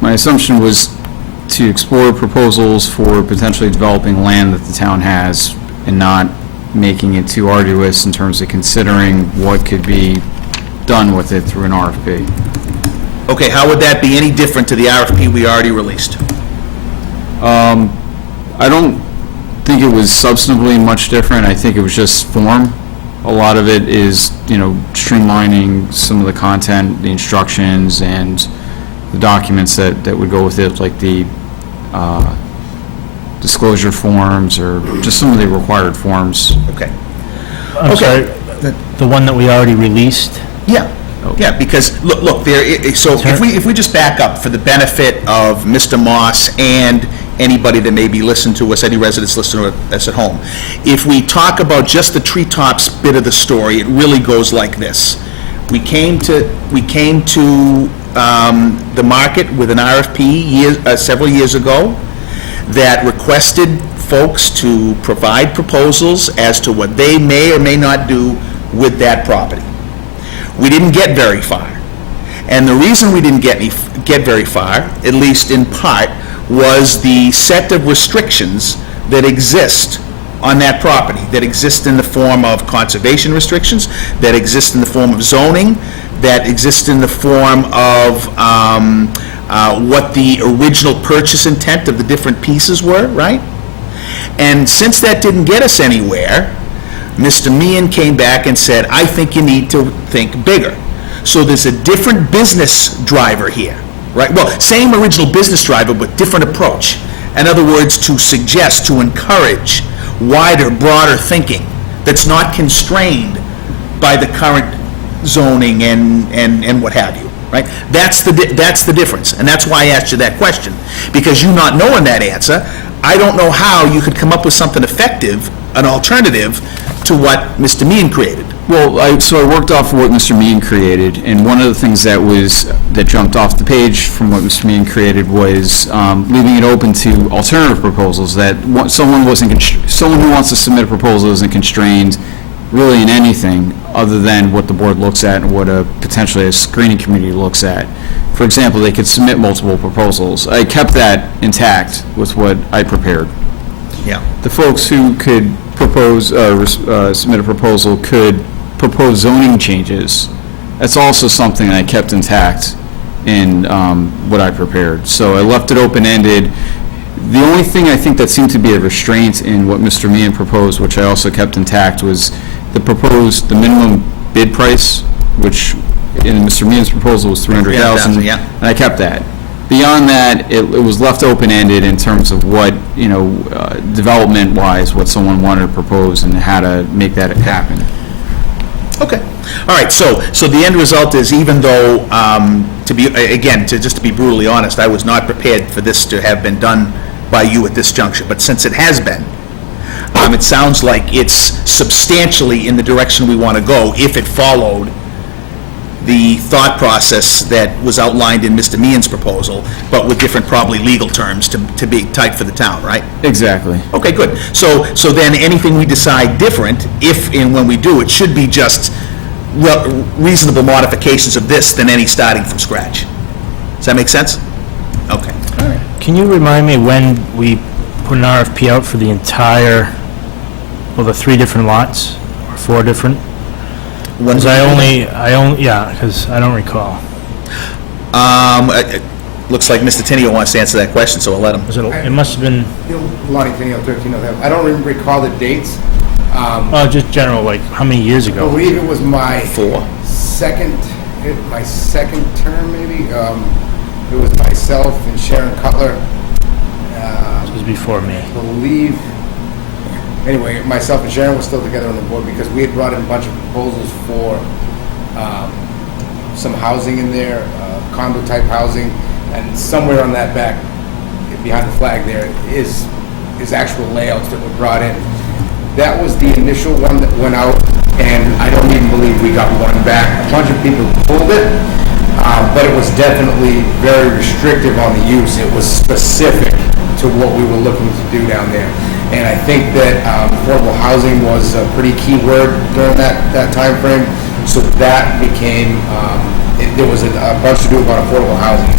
My assumption was to explore proposals for potentially developing land that the town has and not making it too arduous in terms of considering what could be done with it through an RFP. Okay, how would that be any different to the RFP we already released? I don't think it was substantively much different. I think it was just form. A lot of it is, streamlining some of the content, the instructions, and the documents that would go with it, like the disclosure forms, or just some of the required forms. Okay. I'm Okay. sorry, the one that we already released? Yeah, yeah, because, look, so if we just back up for the benefit of Mr. Moss and anybody that may be listening to us, any residents listening to us at home, if we talk about just the treetops bit of the story, it really goes like this. We came to the market with an RFP several years ago that requested folks to provide proposals as to what they may or may not do with that property. We didn't get very far. And the reason we didn't get very far, at least in part, was the set of restrictions that exist on that property, that exist in the form of conservation restrictions, that exist in the form of zoning, that exist in the form of what the original purchase intent of the different pieces were, right? And since that didn't get us anywhere, Mr. Meehan came back and said, I think you need to think bigger. So there's a different business driver here, right? Well, same original business driver, but different approach. In other words, to suggest, to encourage wider, broader thinking that's not constrained by the current zoning and what have you, right? That's the difference, and that's why I asked you that question. Because you not knowing that answer, I don't know how you could come up with something effective, an alternative to what Mr. Meehan created. Well, so I worked off of what Mr. Meehan created, and one of the things that jumped off the page from what Mr. Meehan created was leaving it open to alternative proposals, that someone who wants to submit a proposal isn't constrained really in anything other than what the board looks at and what potentially a screening committee looks at. For example, they could submit multiple proposals. I kept that intact with what I prepared. Yeah. The folks who could propose, submit a proposal could propose zoning changes. That's also something I kept intact in what I prepared. So I left it open-ended. The only thing I think that seemed to be a restraint in what Mr. Meehan proposed, which I also kept intact, was the minimum bid price, which in Mr. Meehan's proposal was $300,000. Yeah. And I kept that. Beyond that, it was left open-ended in terms of what, development-wise, what someone wanted to propose and how to make that happen. Okay. All right, so the end result is, even though, just to be brutally honest, I was not prepared for this to have been done by you at this juncture, but since it has been, it sounds like it's substantially in the direction we want to go if it followed the thought process that was outlined in Mr. Meehan's proposal, but with different, probably legal terms to be tight for the town, right? Exactly. Okay, good. So then anything we decide different, if and when we do, it should be just reasonable modifications of this than any starting from scratch. Does that make sense? Okay. Can you remind me when we put an RFP out for the entire, the 3 different lots, or 4 different? Because because I don't recall. Looks like Mr. Tenio wants to answer that question, so I'll let him. It must have been, Lonnie Tenio, 13 of them. I don't recall the dates. just general, like, how many years I ago? believe it was my 4. second term, maybe. It was myself and Sharon Cutler. It was before me. I believe, anyway, myself and Sharon were still together on the board because we had brought in a bunch of proposals for some housing in there, condo-type housing, and somewhere on that back, behind the flag there, is actual layouts that were brought in. That was the initial one that went out, and I don't even believe we got one back. A bunch of people pulled it, but it was definitely very restrictive on the use. It was specific to what we were looking to do down there. And I think that affordable housing was a pretty key word during that time frame. So that became, there was a bunch to do about affordable housing.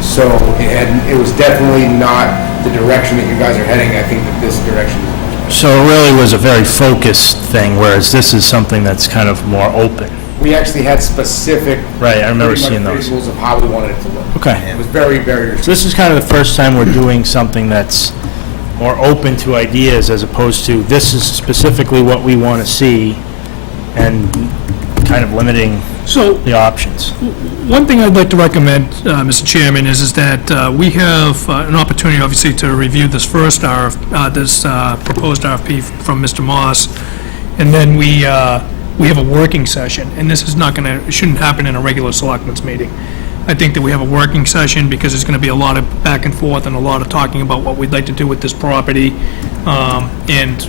So it was definitely not the direction that you guys are heading. I think that this direction is much better. So it really was a very focused thing, whereas this is something that's kind of more open. We actually had specific, Right, I remember pretty much seeing those. visuals of how we wanted it to look. Okay. It was very, very So this is kind of the first time we're doing something that's more open to ideas as opposed to, this is specifically what we want to see, and kind of limiting So, the options. one thing I'd like to recommend, Mr. Chairman, is that we have an opportunity, obviously, to review this first proposed RFP from Mr. Moss, and then we have a working session, and this is it shouldn't happen in a regular selectmen's meeting. I think that we have a working session because there's going to be a lot of back and forth and a lot of talking about what we'd like to do with this property, and,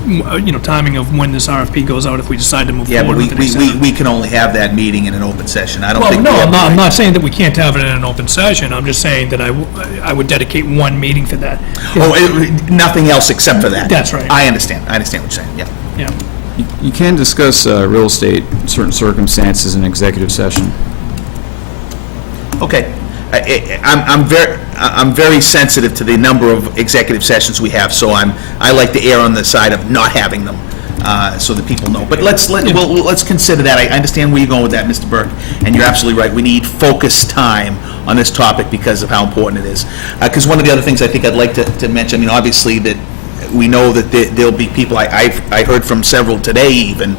timing of when this RFP goes out if we decide to move Yeah, but forward with it. we can only have that meeting in an open session. I don't Well, think. no, we have I'm the not saying that we can't have it in an open session. I'm just saying that I would dedicate one meeting for that. Nothing else except for that. That's right. I understand what you're saying, yeah. Yeah. You can discuss real estate, certain circumstances in executive session. Okay. I'm very sensitive to the number of executive sessions we have, so I like to err on the side of not having them, so that people know. But let's consider that. I understand where you're going with that, Mr. Burke, and you're absolutely right. We need focused time on this topic because of how important it is. Because one of the other things I think I'd like to mention, obviously that we know that there'll be people, I heard from several today even,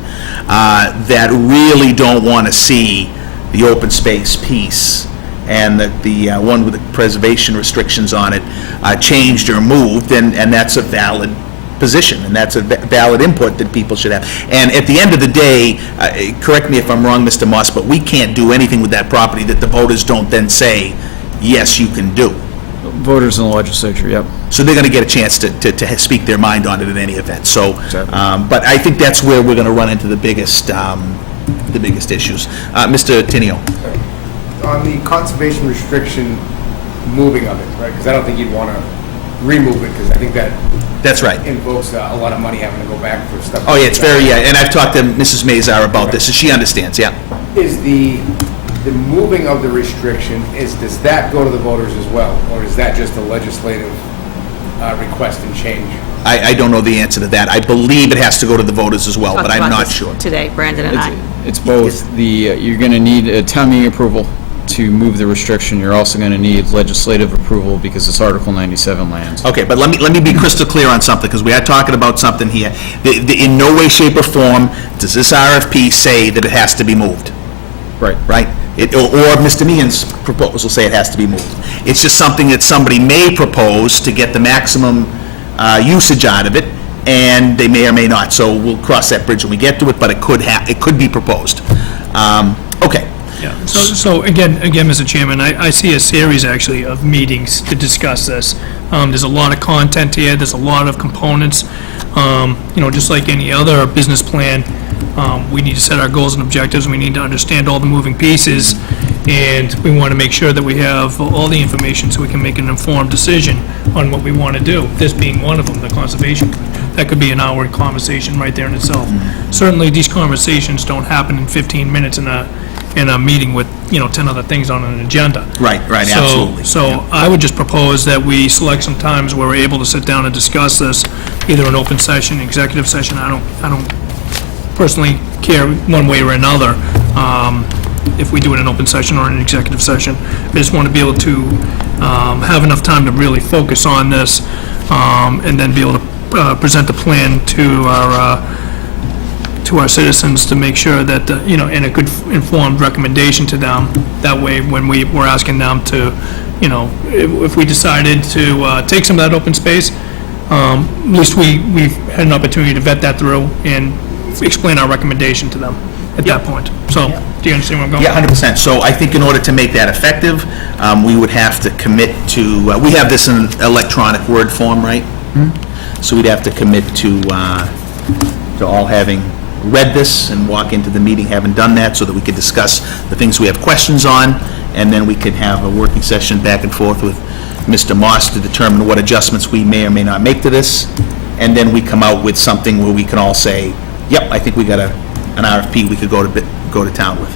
that really don't want to see the open space piece and the one with the preservation restrictions on it changed or moved, and that's a valid position, and that's a valid input that people should have. And at the end of the day, correct me if I'm wrong, Mr. Moss, but we can't do anything with that property that the voters don't then say, yes, you can do. Voters in the legislature, yep. So they're going to get a chance to speak their mind on it in any event. So, Exactly. but I think that's where we're going to run into the biggest issues. Mr. Tenio. On the conservation restriction, moving of it, right? Because I don't think you'd want to remove it, because I think that That's right. invokes a lot of money having to go back for stuff. Oh, yeah, it's very, and I've talked to Mrs. Mazar about this, and she understands, yeah. Is the moving of the restriction, does that go to the voters as well? Or is that just a legislative request and change? I don't know the answer to that. I believe it has to go to the voters as well, but Talked I'm about not this sure. Today, Brandon and I. It's both. You're going to need a town meeting approval to move the restriction. You're also going to need legislative approval because it's Article 97 lands. Okay, but let me be crystal clear on something, because we are talking about something here. In no way, shape, or form does this RFP say that it has to be moved. Right. Right? Or Mr. Meehan's proposal say it has to be moved. It's just something that somebody may propose to get the maximum usage out of it, and they may or may not. So we'll cross that bridge when we get to it, but it could be proposed. Okay. Yeah, so again, Mr. Chairman, I see a series actually of meetings to discuss this. There's a lot of content here, there's a lot of components. Just like any other business plan, we need to set our goals and objectives, we need to understand all the moving pieces, and we want to make sure that we have all the information so we can make an informed decision on what we want to do, this being one of them, the conservation. That could be an hour conversation right there in itself. Certainly, these conversations don't happen in 15 minutes in a meeting with, 10 other things on an agenda. Right, absolutely. So I would just propose that we select some times where we're able to sit down and discuss this, either an open session, executive session. I don't personally care one way or another, if we do it in an open session or an executive session. I just want to be able to have enough time to really focus on this, and then be able to present the plan to our citizens to make sure that, and a good informed recommendation to them. That way, when we're asking them to, if we decided to take some of that open space, at least we've had an opportunity to vet that through and explain our recommendation to them at that point. So, do you understand where I'm going? Yeah, 100%. So I think in order to make that effective, we would have to commit to, we have this in electronic word form, right? So we'd have to commit to all having read this and walk into the meeting having done that, so that we could discuss the things we have questions on, and then we could have a working session back and forth with Mr. Moss to determine what adjustments we may or may not make to this, and then we come out with something where we can all say, yep, I think we got an RFP we could go to town with.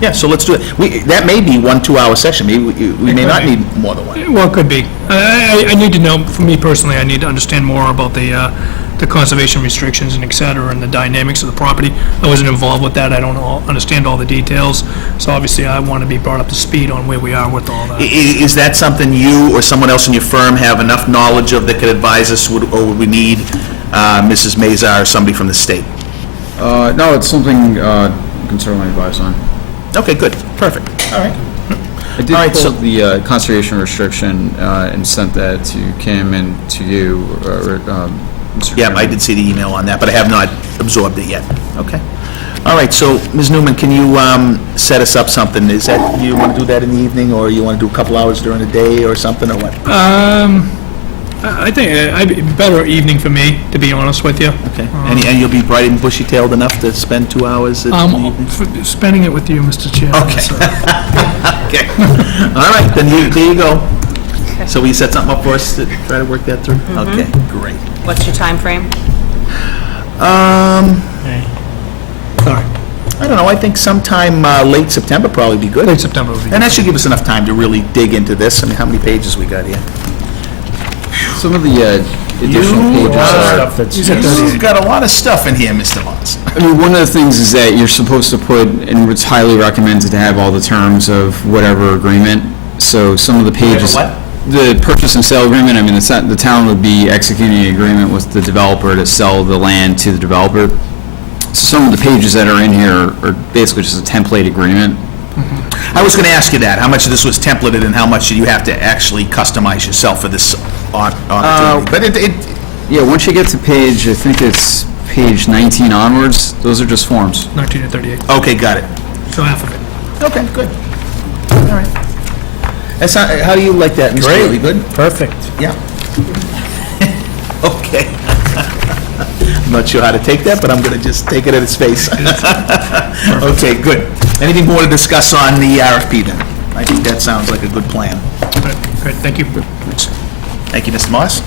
Yeah, so let's do it. That may be 1 2-hour session. Maybe we may not need more than one. Well, it could be. I need to know, for me personally, I need to understand more about the conservation restrictions and et cetera, and the dynamics of the property. I wasn't involved with that, I don't understand all the details, so obviously I want to be brought up to speed on where we are with all that. Is that something you or someone else in your firm have enough knowledge of that could advise us, or would we need Mrs. Mazar or somebody from the state? No, it's something you can certainly advise on. Okay, good, perfect, all right. I did All right, so- pull the conservation restriction and sent that to Kim and to you, Mr. Yeah, Chairman. I did see the email on that, but I have not absorbed it yet. Okay. All right, so, Ms. Newman, can you set us up something? Is that, you want to do that in the evening, or you want to do a couple hours during the day, or something, or what? I think it'd be better evening for me, to be honest with you. Okay, and you'll be bright and bushy-tailed enough to spend 2 hours in the evening? Spending it with you, Mr. Chairman. Okay. so. Okay. All right, then there you go. So will you set something up for us to try to work that through? Okay, great. What's your time frame? Sorry, I don't know, I think sometime late September probably be good. late September would be And that should give us enough time to really dig into this. I mean, how many pages we got here? Some of the additional pages are... You've got a lot of stuff in here, Mr. Moss. I mean, one of the things is that you're supposed to put, and it's highly recommended to have all the terms of whatever agreement. So some of the pages... What? The purchase and sale agreement, I mean, the town would be executing an agreement with the developer to sell the land to the developer. So some of the pages that are in here are basically just a template agreement. I was going to ask you that, how much of this was templated and how much did you have to actually customize yourself for this opportunity? But Yeah, once you get to page, I think it's page 19 onwards, those are just forms. 19 to 38, okay, got it. so half of it. Okay, good. All right. That's not, how do you like that, Mr. Bailey? Good? Perfect. Yeah. Okay. I'm not sure how to take that, but I'm going to just take it at its face. Okay, good. Anything more to discuss on the RFP then? I think that sounds like a good plan. Great, thank you. Thank you, Mr. Moss.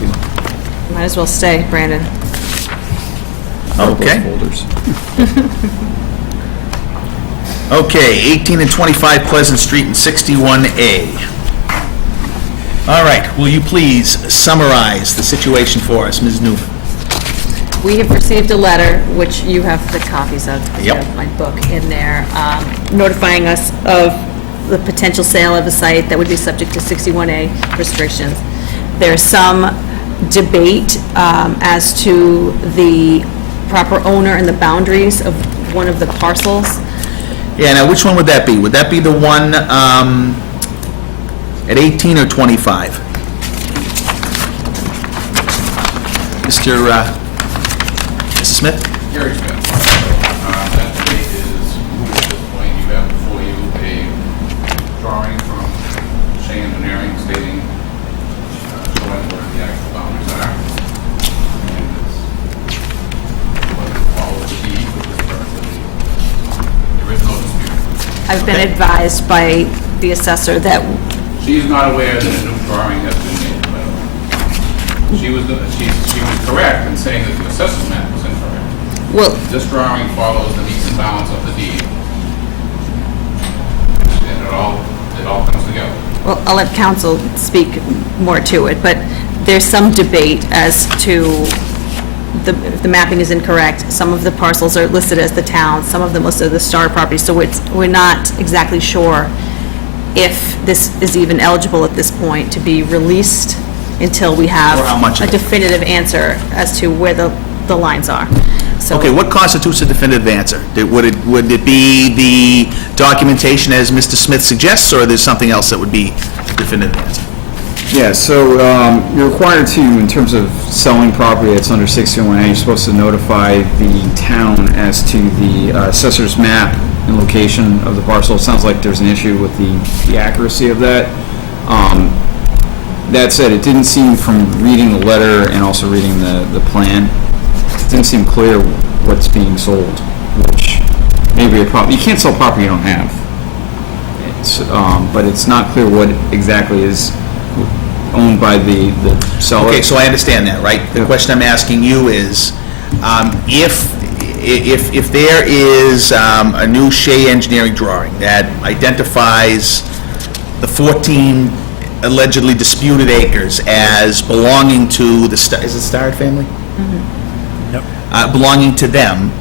Might as well stay, Brandon. Okay. Folders. Okay, 18 and 25 Pleasant Street and 61A. All right, will you please summarize the situation for us, Ms. Newman? We have received a letter, which you have the copies of, because you Yep. have my book in there, notifying us of the potential sale of a site that would be subject to 61A restrictions. There's some debate as to the proper owner and the boundaries of one of the parcels. Yeah, now which one would that be? Would that be the one at 18 or 25? Mr. Smith? Gary Smith. That date is moved at this point. You have before you a drawing from Shea Engineering stating showing where the actual boundaries are. And it's what follows the deed, which is part of the deed. There is no dispute. I've been advised by the assessor that, She is not aware that a new drawing has been made, by the way. She was correct in saying that the assessor's map was incorrect. well, This drawing follows the meets and bounds of the deed. And it all comes together. well, I'll let council speak more to it, but there's some debate as to the mapping is incorrect. Some of the parcels are listed as the town, some of them listed as the Star property, so we're not exactly sure if this is even eligible at this point to be released until we have Or how much of a it. definitive answer as to where the lines are. So Okay, what constitutes a definitive answer? Would it be the documentation as Mr. Smith suggests, or there's something else that would be a definitive answer? Yeah, so you're required to, in terms of selling property that's under 61A, you're supposed to notify the town as to the assessor's map and location of the parcel. It sounds like there's an issue with the accuracy of that. That said, it didn't seem, from reading the letter and also reading the plan, it didn't seem clear what's being sold, which may be a problem. You can't sell property you don't have. But it's not clear what exactly is owned by the seller. Okay, so I understand that, right? The question I'm asking you is, if there is a new Shea Engineering drawing that identifies the 14 allegedly disputed acres as belonging to the, is it Starrett family? Yep. Belonging to them,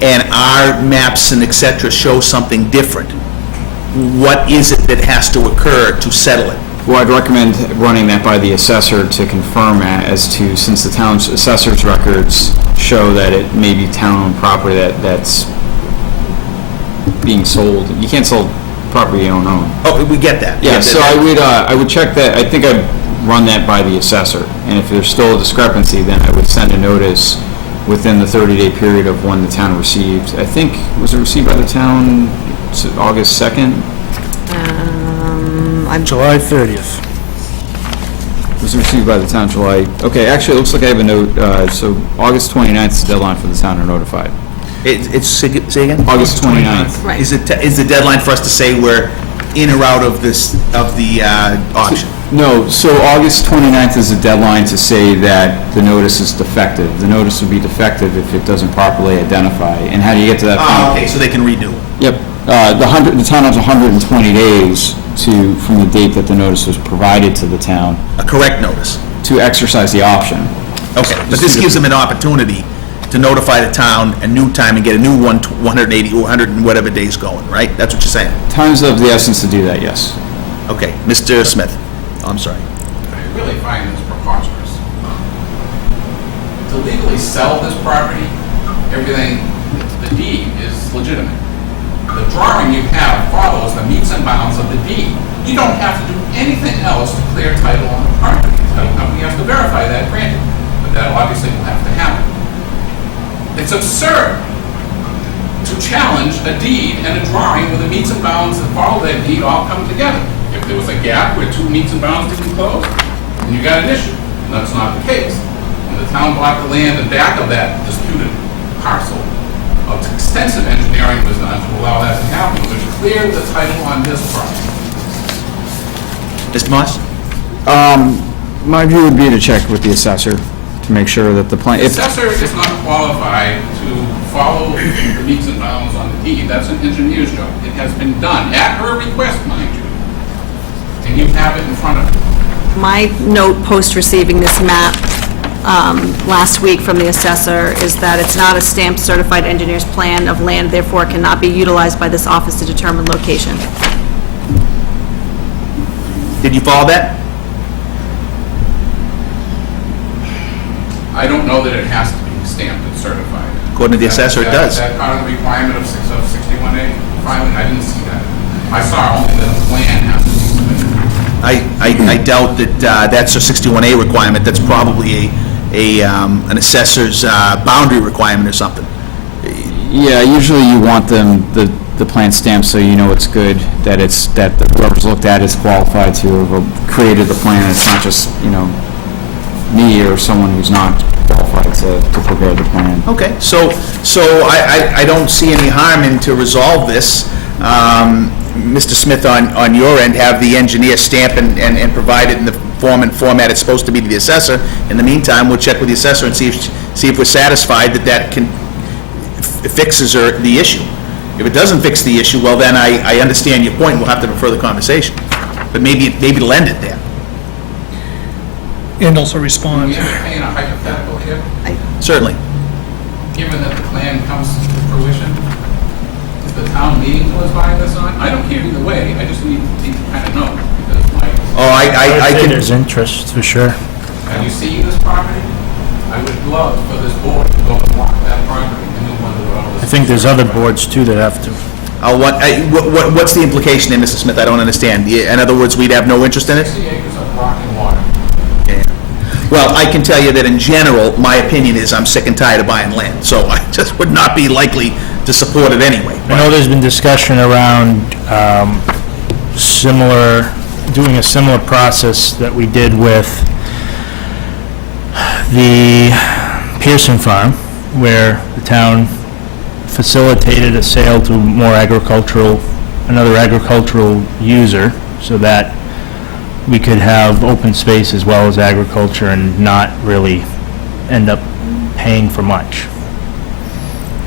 and our maps and et cetera show something different, what is it that has to occur to settle it? Well, I'd recommend running that by the assessor to confirm that as to, since the town's assessor's records show that it may be town-owned property that's being sold. You can't sell property you don't own. Oh, we get that. Yeah, so I would check that, I think I'd run that by the assessor, and if there's still a discrepancy, then I would send a notice within the 30-day period of when the town received. I think, was it received by the town August 2nd? July 30th. Was received by the town July, okay, actually, it looks like I have a note, so August 29th is the deadline for the town to notify. Say again? August 29th. Right. Is the deadline for us to say we're in or out of this, of the auction? No, so August 29th is the deadline to say that the notice is defective. The notice would be defective if it doesn't properly identify. And how do you get to that point? Oh, okay, so they can redo. Yep. The town has 120 days from the date that the notice was provided to the town A correct notice. to exercise the option. Okay, but this gives them an opportunity to notify the town a new time and get a new 180 or 100 and whatever days going, right? That's what you're saying? Time's of the essence to do that, yes. Okay, Mr. Smith. Oh, I'm sorry. I really find this preposterous. To legally sell this property, everything, the deed is legitimate. The drawing you have follows the metes and bounds of the deed. You don't have to do anything else to clear title on the property. The title company has to verify that, granted, but that obviously will have to happen. It's absurd to challenge a deed and a drawing where the metes and bounds that follow that deed all come together. If there was a gap where two metes and bounds didn't close, then you got an issue. And that's not the case. When the town bought the land in back of that disputed parcel, extensive engineering was done to allow that to happen, which cleared the title on this property. Mr. Moss? My view would be to check with the assessor to make sure that the plan, The if, assessor is not qualified to follow the metes and bounds on the deed. That's an engineer's job. It has been done, at her request, mind you. And you have it in front of you. my note post-receiving this map last week from the assessor is that it's not a stamped certified engineer's plan of land, therefore cannot be utilized by this office to determine location. Did you follow that? I don't know that it has to be stamped and certified. According to the assessor, it does. Is that part of the requirement of 61A? filing, I didn't see that. I saw only that a plan has to be submitted. I doubt that that's a 61A requirement. That's probably an assessor's boundary requirement or something. Yeah, usually you want the plan stamped so you know it's good, that whoever's looked at is qualified to have created the plan. It's not just, me or someone who's not qualified to prepare the plan. Okay, so I don't see any harm in to resolve this. Mr. Smith, on your end, have the engineer stamp and provide it in the form and format it's supposed to be to the assessor. In the meantime, we'll check with the assessor and see if we're satisfied that fixes the issue. If it doesn't fix the issue, well, then I understand your point, and we'll have to have a further conversation. But maybe to end it there. And also respond. We entertain a hypothetical here, Certainly. given that the plan comes to fruition. Is the town meeting was buying this on? I don't care either way, I just need to kind of know, because Oh, I I'd say can... there's interest, for sure. have you seen this property? I would love for this board to go and walk that property and do wonder what all this. I think there's other boards, too, that have to. What's the implication there, Mr. Smith? I don't understand. In other words, we'd have no interest in it? 60 acres of rock and water. Well, I can tell you that in general, my opinion is I'm sick and tired of buying land, so I just would not be likely to support it anyway. I know there's been discussion around doing a similar process that we did with the Pearson Farm, where the town facilitated a sale to another agricultural user, so that we could have open space as well as agriculture and not really end up paying for much.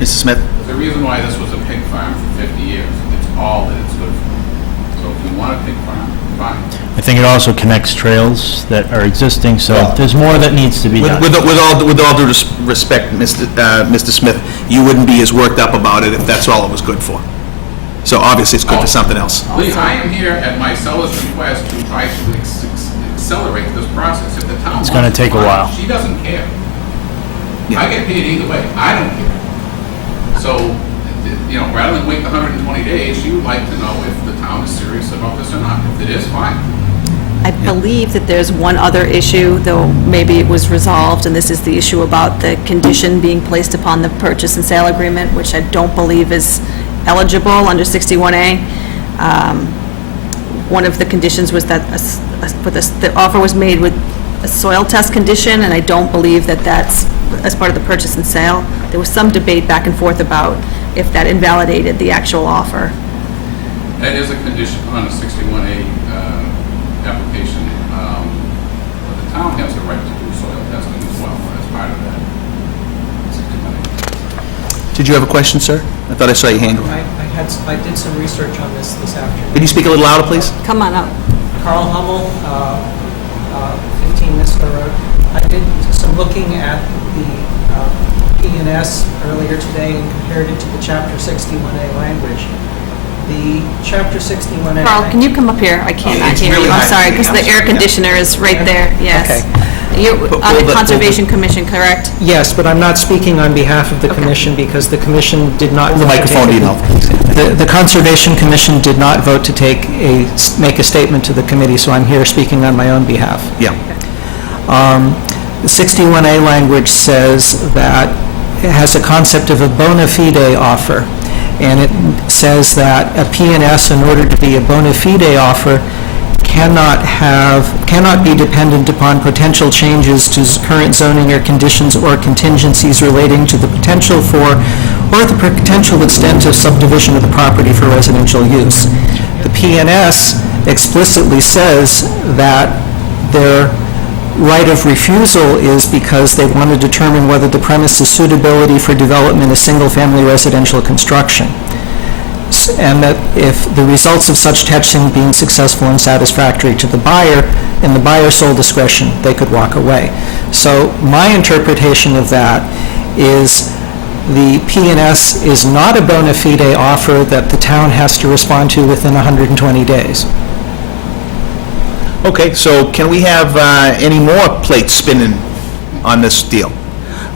Mr. Smith? There's a reason why this was a pig farm for 50 years. It's all that it's good for. So if you want a pig farm, fine. I think it also connects trails that are existing, so there's more that needs to be done. With all due respect, Mr. Smith, you wouldn't be as worked up about it if that's all it was good for. So obviously it's good for something else. Lee, I am here at my seller's request to try to accelerate this process. If the town It's gonna wants to take a buy it, while. She doesn't care. I get paid either way. I don't care. So, rather than wait the 120 days, she would like to know if the town is serious about this or not. If it is, fine. I believe that there's one other issue, though maybe it was resolved, and this is the issue about the condition being placed upon the purchase and sale agreement, which I don't believe is eligible under 61A. One of the conditions was that the offer was made with a soil test condition, and I don't believe that that's as part of the purchase and sale. There was some debate back and forth about if that invalidated the actual offer. That is a condition on a 61A application. But the town has the right to do soil testing as well as part of that 61A. Did you have a question, sir? I thought I saw your hand. I did some research on this afternoon. Could you speak a little louder, please? Come on up. Carl Hummel, 15 Miska Road. I did some looking at the P&S earlier today and compared it to the Chapter 61A language. The Chapter 61A... Carl, can you come up here? I cannot It's hear really you. I'm hard. sorry, because the air conditioner is right there, yes. You're on the Conservation Commission, correct? Yes, but I'm not speaking on behalf of the commission because the commission did not... The microphone to your mouth, please. The Conservation Commission did not vote to make a statement to the committee, so I'm here speaking on my own behalf. Yeah. The 61A language says that it has a concept of a bona fide offer, and it says that a P&S, in order to be a bona fide offer, cannot be dependent upon potential changes to current zoning or conditions or contingencies relating to the potential for or the potential extent of subdivision of the property for residential use. The P&S explicitly says that their right of refusal is because they want to determine whether the premises suitability for development is single-family residential construction, and that if the results of such testing being successful and satisfactory to the buyer, in the buyer's sole discretion, they could walk away. So my interpretation of that is the P&S is not a bona fide offer that the town has to respond to within 120 days. Okay, so can we have any more plates spinning on this deal?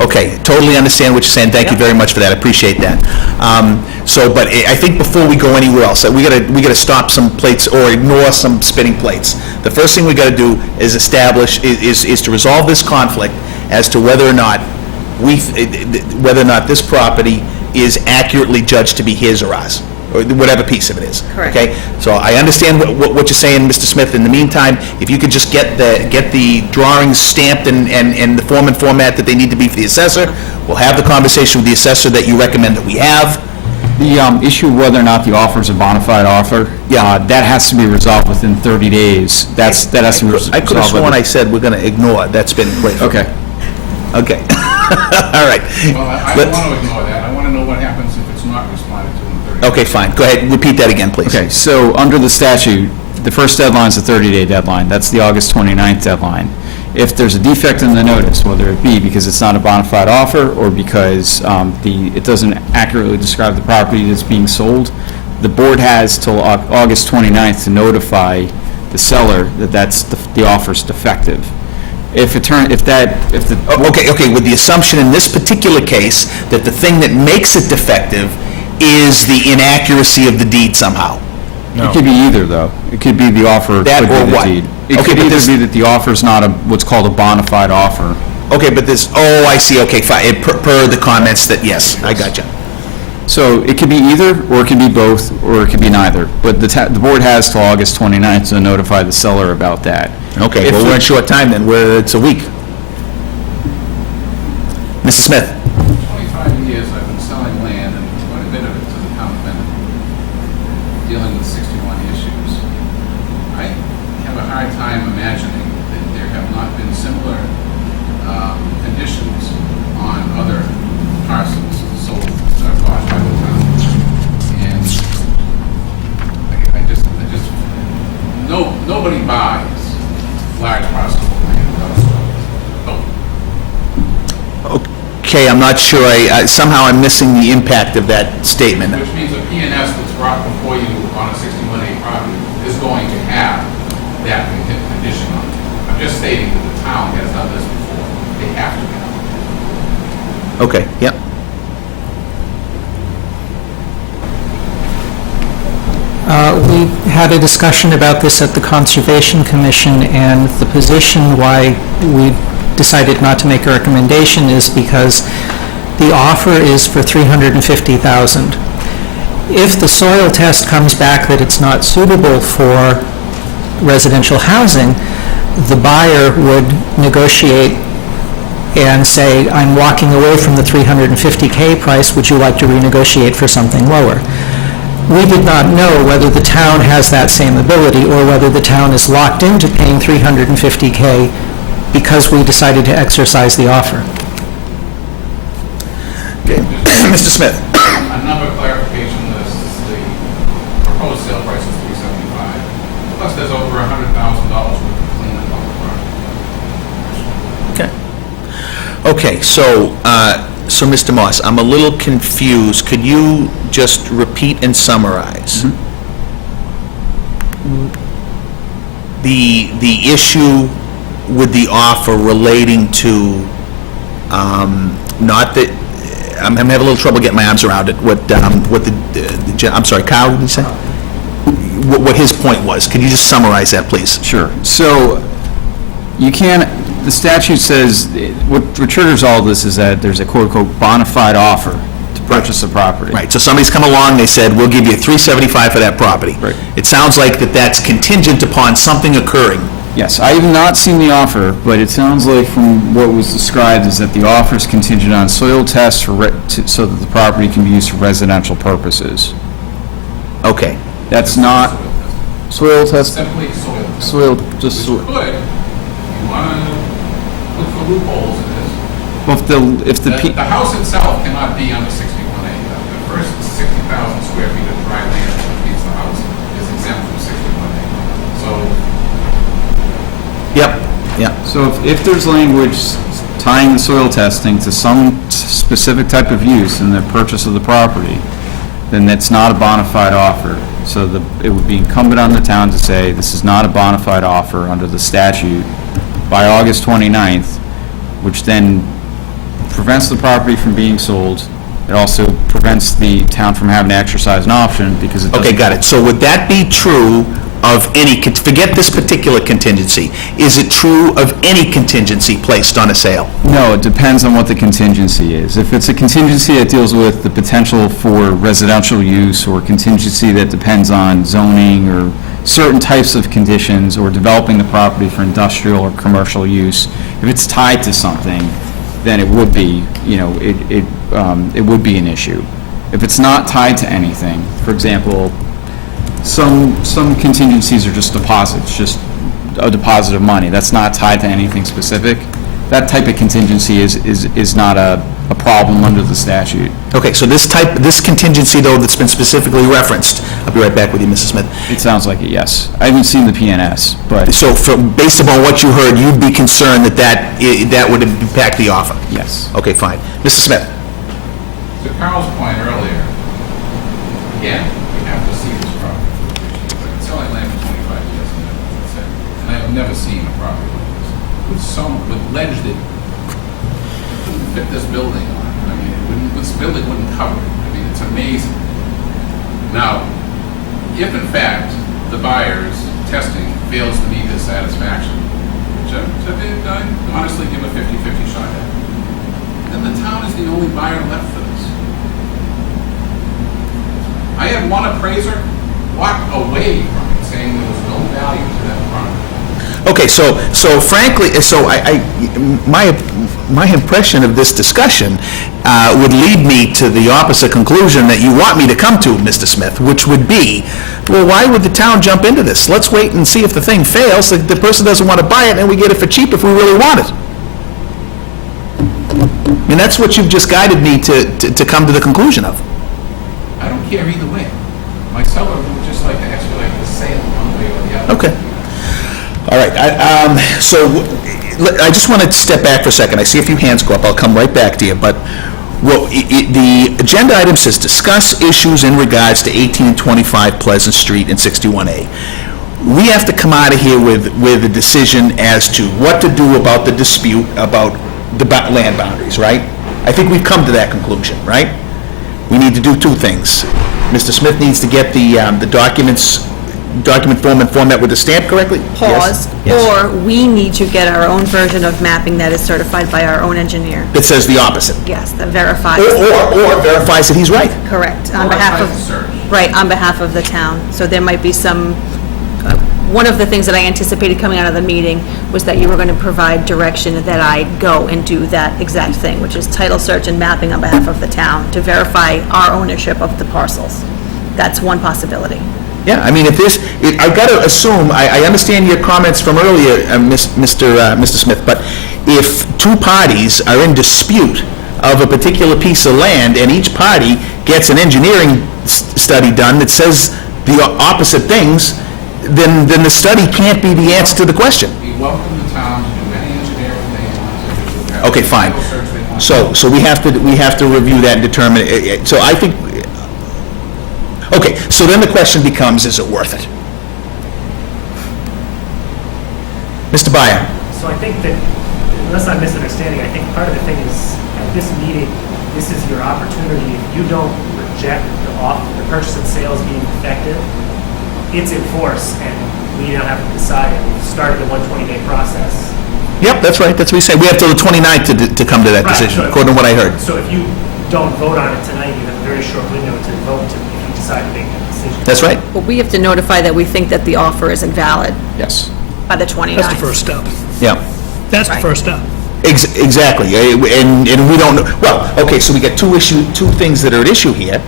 Okay, totally understand what you're saying. Thank you very much for that. I appreciate that. But I think before we go anywhere else, we gotta stop some plates or ignore some spinning plates. The first thing we gotta do is establish, is to resolve this conflict as to whether or not this property is accurately judged to be his or ours, or whatever piece of it is. Correct. Okay? So I understand what you're saying, Mr. Smith. In the meantime, if you could just get the drawings stamped and the form and format that they need to be for the assessor, we'll have the conversation with the assessor that you recommend that we have. The issue of whether or not the offer is a bona fide offer, that has to be resolved within 30 days. That has to be resolved. I could have sworn I said we're going to ignore that spinning plate. Okay. Okay. All right. Well, I don't want to ignore that. I want to know what happens if it's not responded to in 30 days. Okay, fine. Go ahead, repeat that again, please. Okay, so under the statute, the first deadline is a 30-day deadline. That's the August 29th deadline. If there's a defect in the notice, whether it be because it's not a bona fide offer or because it doesn't accurately describe the property that's being sold, the board has till August 29th to notify the seller that the offer's defective. Okay, with the assumption in this particular case that the thing that makes it defective is the inaccuracy of the deed somehow. It could be either, though. It could be the offer, That could or be the what? deed. It Okay, could but either this- be that the offer's not what's called a bona fide offer. Okay, but I see, okay, fine, per the comments that, yes, I got you. So it could be either, or it could be both, or it could be neither. But the board has till August 29th to notify the seller about that. Okay, If well, we- we're in short time then, it's a week. Mr. Smith? 25 years I've been selling land and quite a bit of it to the town of Mendon, dealing with 61 issues. I have a hard time imagining that there have not been similar conditions on other parcels sold bought by the town. And nobody buys large parcels of land without soil. Okay, I'm not sure, somehow I'm missing the impact of that statement. Which means a P&S that's brought before you on a 61A property is going to have that condition on it. I'm just stating that the town has done this before. They have to have it. Okay, yep. We had a discussion about this at the Conservation Commission, and the position why we decided not to make a recommendation is because the offer is for $350,000. If the soil test comes back that it's not suitable for residential housing, the buyer would negotiate and say, I'm walking away from the $350K price, would you like to renegotiate for something lower? We did not know whether the town has that same ability or whether the town is locked into paying $350K because we decided to exercise the offer. Okay. Mr. Smith? A number of clarification, the proposed sale price is $375. Plus there's over $100,000 worth of cleanup on the property. Okay, so Mr. Moss, I'm a little confused. Could you just repeat and summarize? The issue with the offer relating to, not that, I'm having a little trouble getting my arms around it, I'm sorry, Kyle, did you say? What his point was. Could you just summarize that, please? Sure. So you can't, the statute says, what triggers all this is that there's a quote-unquote bona fide offer to purchase a property. Right, so somebody's come along, they said, we'll give you $375 for that property. Right. It sounds like that's contingent upon something occurring. Yes, I have not seen the offer, but it sounds like from what was described is that the offer is contingent on soil tests so that the property can be used for residential purposes. Okay. That's not soil test, Simply soil test. soil, just Which soil. could, if you want to look for loopholes in this, Well, if the the house itself cannot be under 61A. The first 60,000 square feet of dry land that feeds the house is exempt from 61A. So if there's language tying the soil testing to some specific type of use in the purchase of the property, then that's not a bona fide offer. So it would be incumbent on the town to say, this is not a bona fide offer under the statute by August 29th, which then prevents the property from being sold. It also prevents the town from having to exercise an option because it doesn't... Okay, got it. So would that be true of any, forget this particular contingency, is it true of any contingency placed on a sale? No, it depends on what the contingency is. If it's a contingency that deals with the potential for residential use, or contingency that depends on zoning or certain types of conditions, or developing the property for industrial or commercial use, if it's tied to something, then it would be, it would be an issue. If it's not tied to anything, for example, some contingencies are just deposits, just a deposit of money. That's not tied to anything specific. That type of contingency is not a problem under the statute. Okay, so this contingency, though, that's been specifically referenced, I'll be right back with you, Mrs. Smith. It sounds like it, yes. I haven't seen the PNS, but So based upon what you heard, you'd be concerned that would impact the offer? yes. Okay, fine. Mrs. Smith? To Carl's point earlier, again, we have to see this property. But it's only land for 25 years, and I have never seen a property like this. With ledge that couldn't fit this building on. I mean, this building wouldn't cover it. I mean, it's amazing. Now, if in fact the buyer's testing fails to meet his satisfaction, which I honestly give a 50-50 shot at, then the town is the only buyer left for this. I had one appraiser walk away from it, saying there was no value to that property. Okay, so frankly, my impression of this discussion would lead me to the opposite conclusion that you want me to come to, Mr. Smith, which would be, well, why would the town jump into this? Let's wait and see if the thing fails, the person doesn't want to buy it, and we get it for cheap if we really want it. I mean, that's what you've just guided me to come to the conclusion of. I don't care either way. My seller would just like to expedite the sale one way or the other. Okay. All right, so I just want to step back for a second. I see a few hands go up. I'll come right back to you, but the agenda item says discuss issues in regards to 1825 Pleasant Street and 61A. We have to come out of here with a decision as to what to do about the dispute about the land boundaries, right? I think we've come to that conclusion, right? We need to do two things. Mr. Smith needs to get the document form and format with the stamp correctly? Pause, Yes. or we need to get our own version of mapping that is certified by our own engineer. That says the opposite. Yes, that verifies, Or verifies that he's right. correct, on Or behalf tries to search. of, right, on behalf of the town. So there might be some, one of the things that I anticipated coming out of the meeting was that you were going to provide direction that I go and do that exact thing, which is title search and mapping on behalf of the town to verify our ownership of the parcels. That's one possibility. Yeah, I mean, I've got to assume, I understand your comments from earlier, Mr. Smith, but if two parties are in dispute of a particular piece of land, and each party gets an engineering study done that says the opposite things, then the study can't be the answer to the question. We welcome the town to do any engineering they want to do. Okay, fine. Title search they want to do. So we have to review that and determine, so I think, okay, so then the question becomes, is it worth it? Mr. Byer? So I think that, unless I'm misunderstanding, I think part of the thing is, at this meeting, this is your opportunity. If you don't reject the purchase and sales being effective, it's in force, and we now have to decide. We've started the 120-day process. Yep, that's right, that's what we say. We have till the 29th to come to that Right, decision, so- according to what I heard. So if you don't vote on it tonight, you have a very short window to vote if you decide to make that decision. That's right. But we have to notify that we think that the offer is invalid Yes. by the 29th. That's the first step. Yeah, That's the Right. first step. exactly. And we don't know, well, okay, so we got two things that are at issue here.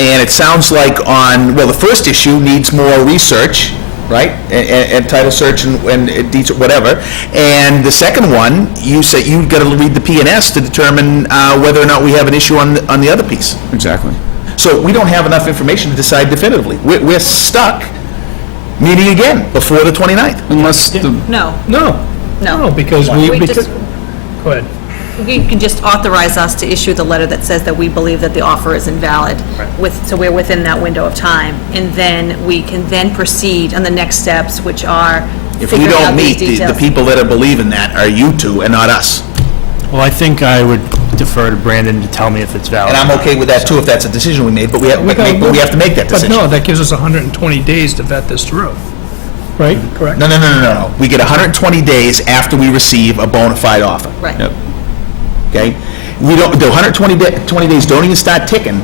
And it sounds like the first issue needs more research, right? And title search and deeds, whatever. And the second one, you say you've got to read the PNS to determine whether or not we have an issue on the other piece. Exactly. So we don't have enough information to decide definitively. We're stuck meeting again before the 29th. Unless the, No, No, no. because We just- go ahead. You can just authorize us to issue the letter that says that we believe that the offer is invalid, so we're within that window of time. And then we can then proceed on the next steps, which are If we figuring don't out these meet, the details. people that are believing that are you two and not us. Well, I think I would defer to Brandon to tell me if it's valid. And I'm okay with that too, if that's a decision we made, but we have to make that But decision. no, that gives us 120 days to vet this through, right? Correct? No. We get 120 days after we receive a bona fide offer, Right. okay? We don't, the 20 days don't even start ticking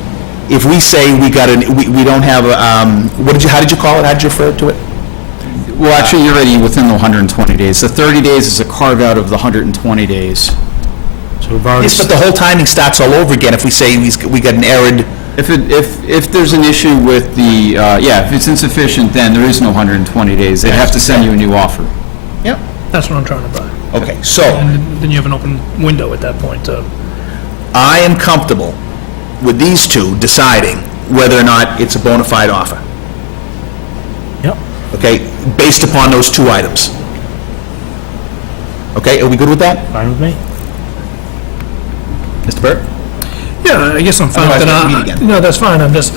if we say we don't have, how did you call it? How did you refer to it? Well, actually, you're already within the 120 days. The 30 days is a carve-out of the 120 days. So we've already, Yes, but the whole timing starts all over again if we say we got an arid, If there's an issue with the, if it's insufficient, then there is no 120 days. They'd have to send you a new offer. yep, That's what I'm trying to buy. okay, so And then you have an open window at that point to, I am comfortable with these two deciding whether or not it's a bona fide offer, yep. okay, based upon those two items. Okay, are we good with that, Fine with me? Mr. Burt? yeah, I guess I'm fine with Otherwise, we that. meet again. No, that's fine, I'm just,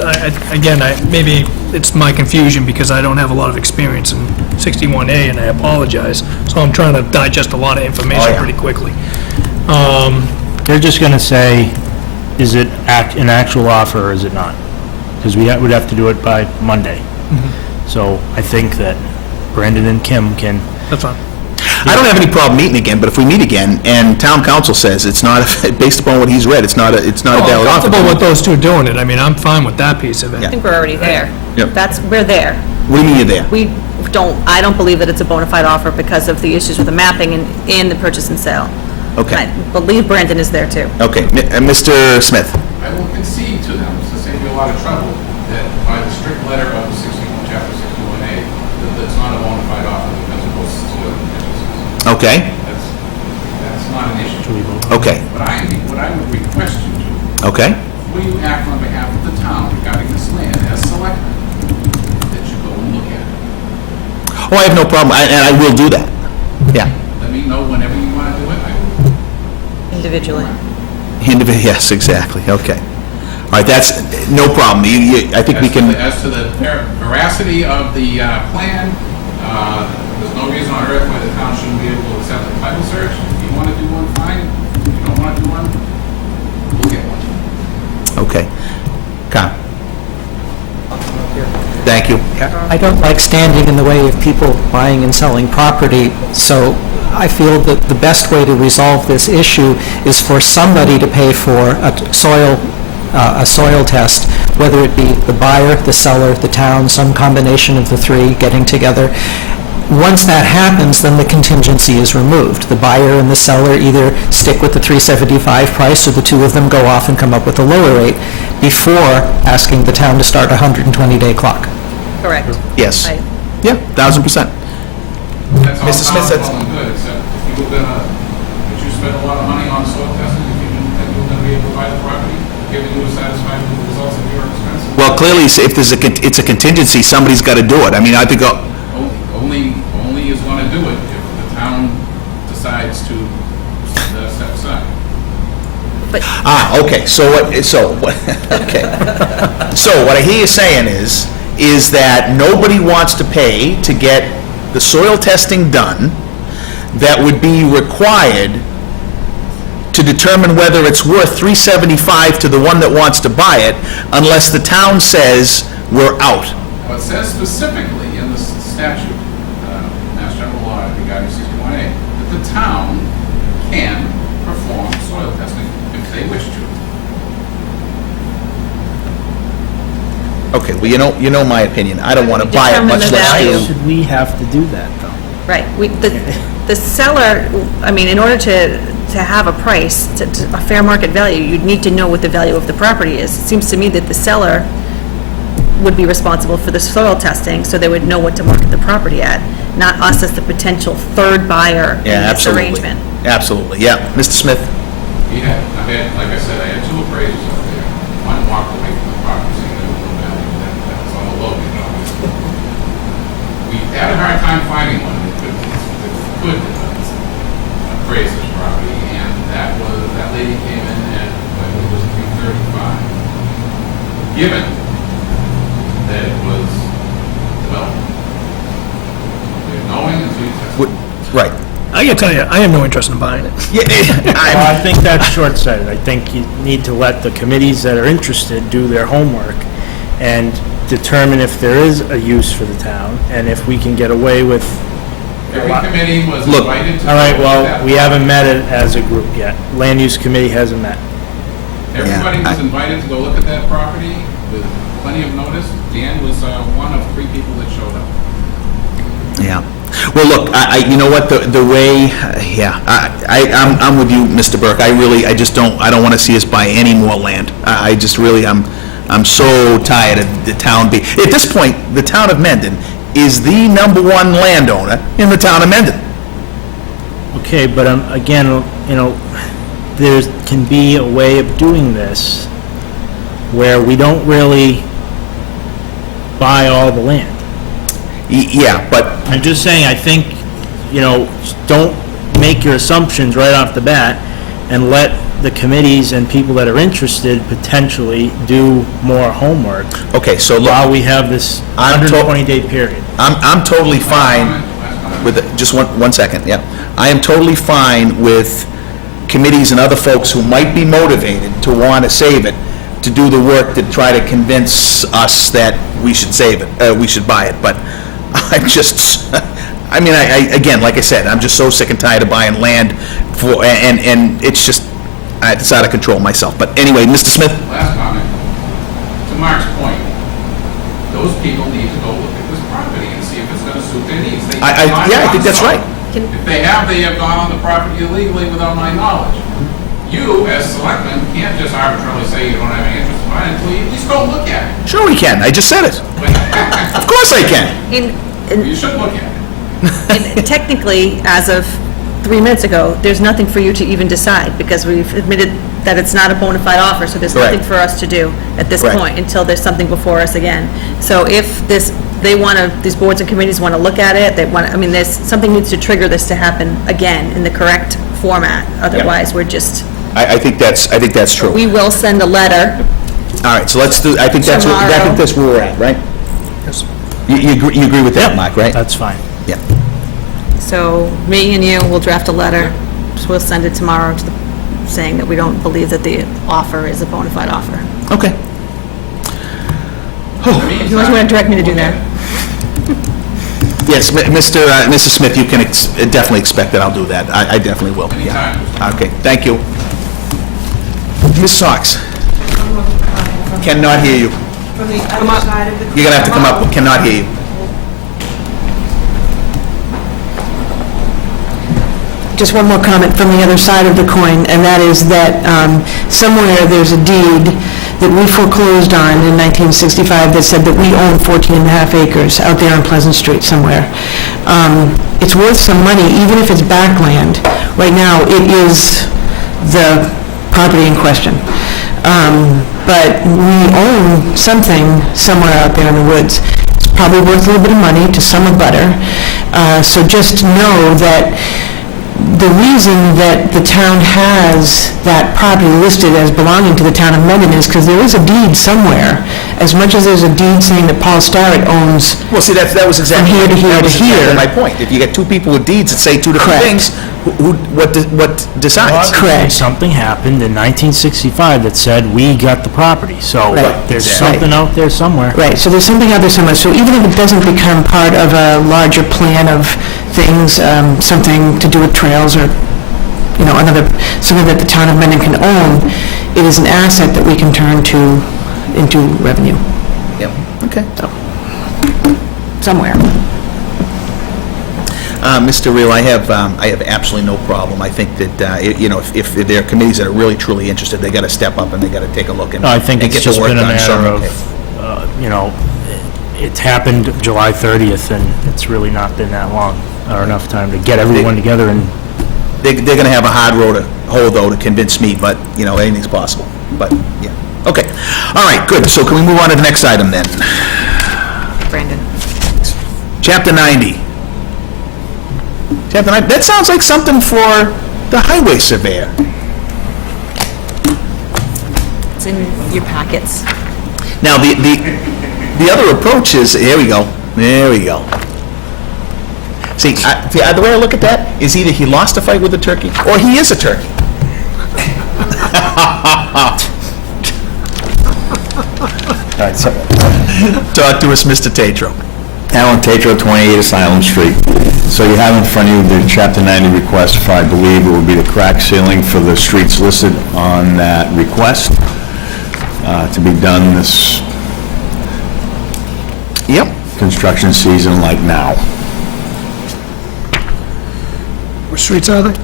maybe it's my confusion because I don't have a lot of experience in 61A, and I apologize. So I'm trying to digest a lot of Oh, information yeah. pretty quickly. They're just going to say, is it an actual offer or is it not? Because we would have to do it by Monday. So I think that Brandon and Kim can, That's fine. I don't have any problem meeting again, but if we meet again and town council says it's not, based upon what he's read, it's not a I'm valid offer. comfortable with those two doing it. I mean, I'm fine with that piece of it. I think we're already there. Yep. We're there. What do you mean you're there? I don't believe that it's a bona fide offer because of the issues with the mapping and the purchase and sale. Okay, I believe Brandon is there too. okay, Mr. Smith? I will concede to them, to save you a lot of trouble, that by the strict letter of chapter 61A, that it's not a bona fide offer because it goes to contingencies. Okay, That's not an issue. okay, What I would request you to, okay, will you act on behalf of the town regarding this land as selectmen, that you go and look at it? oh, I have no problem, and I will do that, yeah. Let me know whenever you want to do it, I will. Individually. Yes, exactly, okay. All right, that's, no problem, I think we can, As to the veracity of the plan, there's no reason on earth why the town shouldn't be able to accept a title search. If you want to do one, fine. If you don't want to do one, we'll get one. okay. Con? Thank you. I don't like standing in the way of people buying and selling property, so I feel that the best way to resolve this issue is for somebody to pay for a soil test, whether it be the buyer, the seller, the town, some combination of the three getting together. Once that happens, then the contingency is removed. The buyer and the seller either stick with the $375 price, or the two of them go off and come up with a lower rate before asking the town to start a 120-day clock. Correct. Yes. Right. Yeah, 1,000%. That's all Mr. Smith, sounds that's- well and good, except if you were gonna, if you spend a lot of money on soil testing, if you didn't think you were gonna be able to buy the property, given you were satisfied with the results of your expense. Well, clearly, if there's it's a contingency, somebody's got to do it. I mean, I think, Only is gonna do it if the town decides to step aside. okay, okay. So what I hear you saying is that nobody wants to pay to get the soil testing done that would be required to determine whether it's worth $375 to the one that wants to buy it, unless the town says we're out. Well, it says specifically in the statute, Mass General Law regarding 61A, that the town can perform soil testing if they wish to. Okay, well, you know my opinion. I don't want to buy it, Determine much the less value. do. should we have to do that, though? Right. The seller, I mean, in order to have a price, a fair market value, you'd need to know what the value of the property is. It seems to me that the seller would be responsible for the soil testing, so they would know what to market the property at, not us as the potential third buyer in Yeah, this absolutely. arrangement. Absolutely, yeah. Mr. Smith? Like I said, I had two appraisals out there. One walked away from the property saying there was no value, that was on the low end, obviously. We had a hard time finding one that could appraise this property, and that lady came in at, I believe it was $335. Given that it was developed. Knowing until you test. Right. I gotta tell you, I have no interest in buying it. Yeah, Well, I think that's short-sighted. I think you need to let the committees that are interested do their homework and determine if there is a use for the town, and if we can get away with... Every committee was Look, invited to... All right, look at well, that we haven't property. met it as a group yet. Land Use Committee hasn't met. Everybody Yeah, was invited to go look at that property with plenty of notice. Dan was one of 3 people that showed up. Yeah. Well, look, you know what, the way, yeah, I'm with you, Mr. Burke. I don't want to see us buy any more land. I just really, I'm so tired of the town at this point, the town of Mendon is the #1 landowner in the town of Mendon. Okay, but again, you know, there can be a way of doing this where we don't really buy all the land. Yeah, but, I'm just saying, I think, you know, don't make your assumptions right off the bat and let the committees and people that are interested potentially do more homework okay, so look, while we have this I'm to- 120-day period. I'm totally fine Last comment. with, just one second, yeah. I am totally fine with committees and other folks who might be motivated to want to save it, to do the work to try to convince us that we should save it, we should buy it, but I'm just, I mean, again, like I said, I'm just so sick and tired of buying land for, and it's just, it's out of control myself. But anyway, Mr. Smith? Last comment. To Mark's point, those people need to go look at this property and see if it's gonna suit their needs. They have not Yeah, I think done that's so. right. If they have gone on the property illegally without my knowledge. You, as selectmen, can't just arbitrarily say you don't have any interest in buying it until you at least go look at it. Sure we can, I just said it. Of course I can. You should look at it. And technically, as of 3 minutes ago, there's nothing for you to even decide, because we've admitted that it's not a bona fide offer, so there's nothing Correct. for us to do at this Correct. point, until there's something before us again. So if these boards and committees want to look at it, something needs to trigger this to happen again in the correct format, otherwise we're just, I think that's true. we will send a letter. All right, so let's do, I think that's Tomorrow. where we're at, right? Yes. You agree with that, Mark, right? That's fine. Yeah. So me and you will draft a letter, so we'll send it tomorrow saying that we don't believe that the offer is a bona fide offer. Okay. If you want to direct me to do that. Yes, Mrs. Smith, you can definitely expect that I'll do that. I definitely will. Yeah. Anytime. Okay, thank you. Ms. Socks? Cannot hear you. From the other side of the... You're gonna have to come up, cannot hear you. Just one more comment from the other side of the coin, and that is that somewhere there's a deed that we foreclosed on in 1965 that said that we own 14 and a half acres out there on Pleasant Street somewhere. It's worth some money, even if it's backland. Right now, it is the property in question. But we own something somewhere out there in the woods. It's probably worth a little bit of money to some abutter. So just know that the reason that the town has that property listed as belonging to the town of Mendon is because there is a deed somewhere. As much as there's a deed saying that Paul Starrett owns, Well, see, that was exactly... From here to here that was to here. exactly my point. If you get two people with deeds that say two different Correct. things, what decides? Correct. Something happened in 1965 that said we got the property, so Right. there's Exactly. something out there somewhere. right, so there's something out there somewhere. So even if it doesn't become part of a larger plan of things, something to do with trails or, something that the town of Mendon can own, it is an asset that we can turn into revenue Yep, okay. somewhere. Mr. Reel, I have absolutely no problem. I think that, if there are committees that are really, truly interested, they got to step up and they got to take a look and No, I think and it's get the just work been a done. So, matter okay. of, it happened July 30th, and it's really not been that long, or enough time to get everyone together and... They're going to have a hard road to hoe, though, to convince me, but, anything's possible. But, yeah. Okay. All right, good. So can we move on to the next item, then? Brandon. Chapter 90. Chapter 90, that sounds like something for the highway surveyor. It's in your packets. Now, the other approach is, here we go. See, the way I look at that is either he lost a fight with a turkey, or he is a turkey. All right, so Talk to us, Mr. Tatro. Alan Tatro, 28 Asylum Street. So you have in front of you the Chapter 90 request for, I believe it would be the crack ceiling for the streets listed on that request to be done this construction season like now. Which streets are they?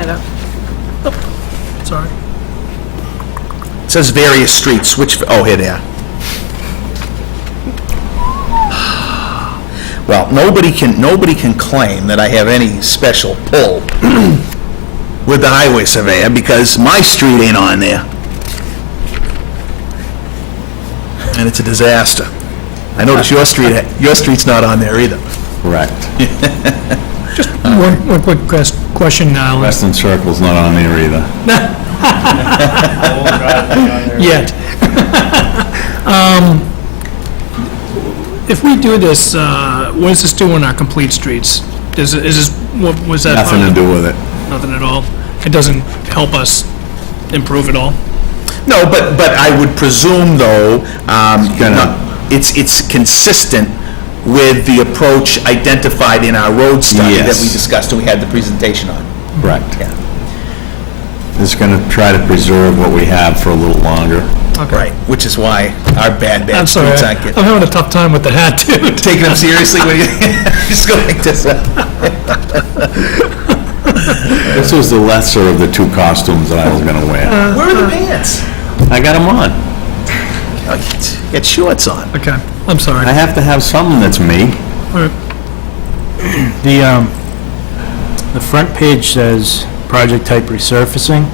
I don't, Sorry. It says various streets, which, oh, here they are. Well, nobody can claim that I have any special pull with the highway surveyor, because my street ain't on there. And it's a disaster. I notice your street's not on there either. Correct. Just one quick question now. Weston Circle's not on there either. Yet. If we do this, what does this do on our complete streets? Is this, what was that? Nothing to do with it. Nothing at all? It doesn't help us improve at all? No, but I would presume, though, it's consistent with the approach identified in our road study that we Yes. discussed and we had the presentation on. Correct. Yeah. It's going to try to preserve what we have for a little longer. Right, which is why our bad I'm sorry, streets aren't getting... I'm having a tough time with the hat, too. Taking them seriously when you just go like this. This was the lesser of the two costumes that I was going to wear. Where are the pants? I got them on. Oh, you got shorts on. Okay, I'm sorry. I have to have something that's me. All right. The front page says project type resurfacing.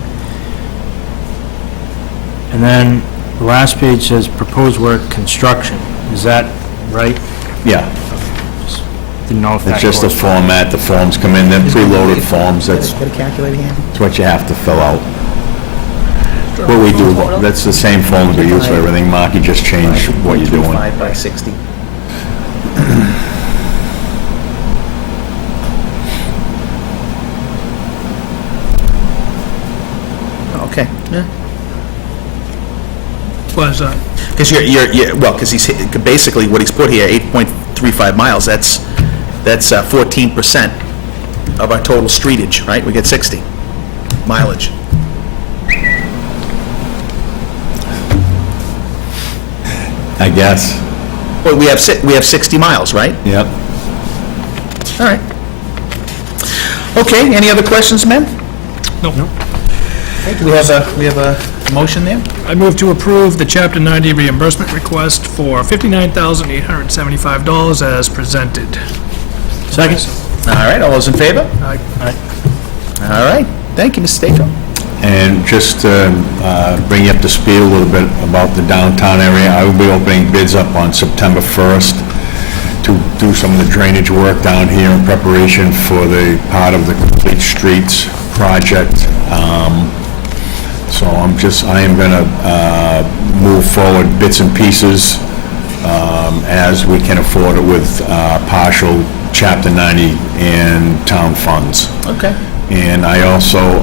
And then the last page says proposed work construction. Is that right? Yeah. Didn't know if that It's just a corresponded. format, the forms come in, they're preloaded forms, that's Got a calculator handy? what you have to fill out. What we do, that's the same forms we use for everything, Mark, you just change what you're doing. 5 by 60. Okay, yeah. What is that? Because because he's, basically what he's put here, 8.35 miles, that's 14% of our total streetage, right? We get 60 mileage. I guess. Well, we have 60 miles, right? Yep. All right. Okay, any other questions, men? No. Okay, do we have a motion there? I move to approve the Chapter 90 reimbursement request for $59,875 as presented. Second? All right, all those in favor? Aye. All right, thank you, Mr. Staco. And just to bring you up to speed a little bit about the downtown area, I will be opening bids up on September 1st to do some of the drainage work down here in preparation for the part of the Complete Streets project. So I am going to move forward bits and pieces as we can afford it with partial Chapter 90 and town funds. Okay. And I also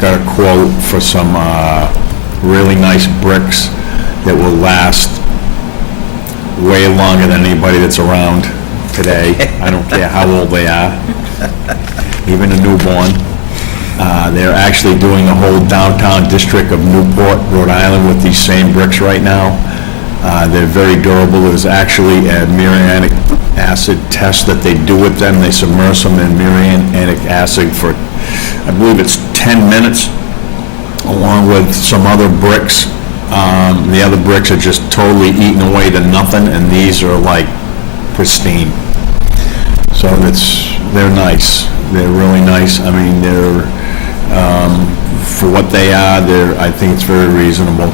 got a quote for some really nice bricks that will last way longer than anybody that's around today. I don't care how old they are, even a newborn. They're actually doing the whole downtown district of Newport, Rhode Island with these same bricks right now. They're very durable. There's actually a muriatic acid test that they do with them. They submerge them in muriatic acid for, I believe it's 10 minutes, along with some other bricks. The other bricks are just totally eaten away to nothing, and these are like pristine. So they're nice. They're really nice. I mean, they're, for what they are, I think it's very reasonable.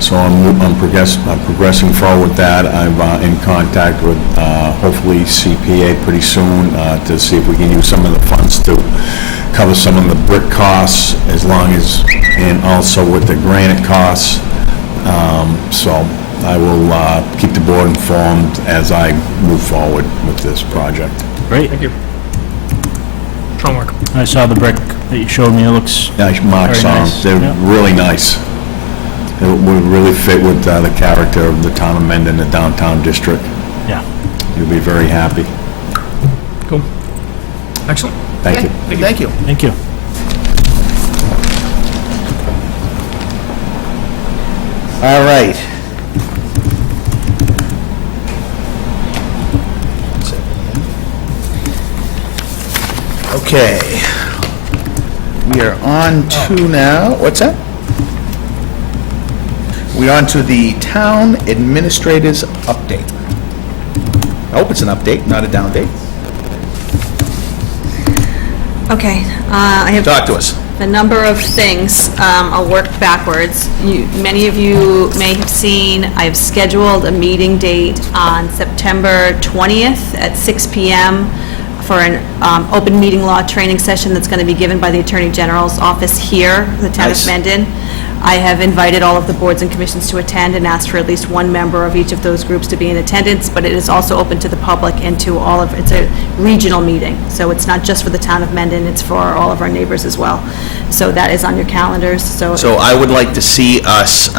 So I'm progressing forward with that. I'm in contact with hopefully CPA pretty soon to see if we can use some of the funds to cover some of the brick costs, and also with the granite costs. So I will keep the board informed as I move forward with this project. Great. Thank you. Strong work. I saw the brick that you showed me, it looks Nice marks Very on nice, them. They're yeah. really nice. It would really fit with the character of the town of Mendon, the downtown district. yeah. You'll be very happy. Cool. Excellent. Thank you. Thank you. Thank you. All right. Okay. We are on to now, what's that? We're on to the town administrator's update. I hope it's an update, not a down date. Okay, I have Talk to us. a number of things. I'll work backwards. Many of you may have seen, I've scheduled a meeting date on September 20th at 6 PM for an open meeting law training session that's going to be given by the Attorney General's office here, the town of Nice. Mendon. I have invited all of the boards and commissions to attend and asked for at least one member of each of those groups to be in attendance, but it is also open to the public and to all of, it's a regional meeting, so it's not just for the town of Mendon, it's for all of our neighbors as well. So that is on your calendars, so. So I would like to see us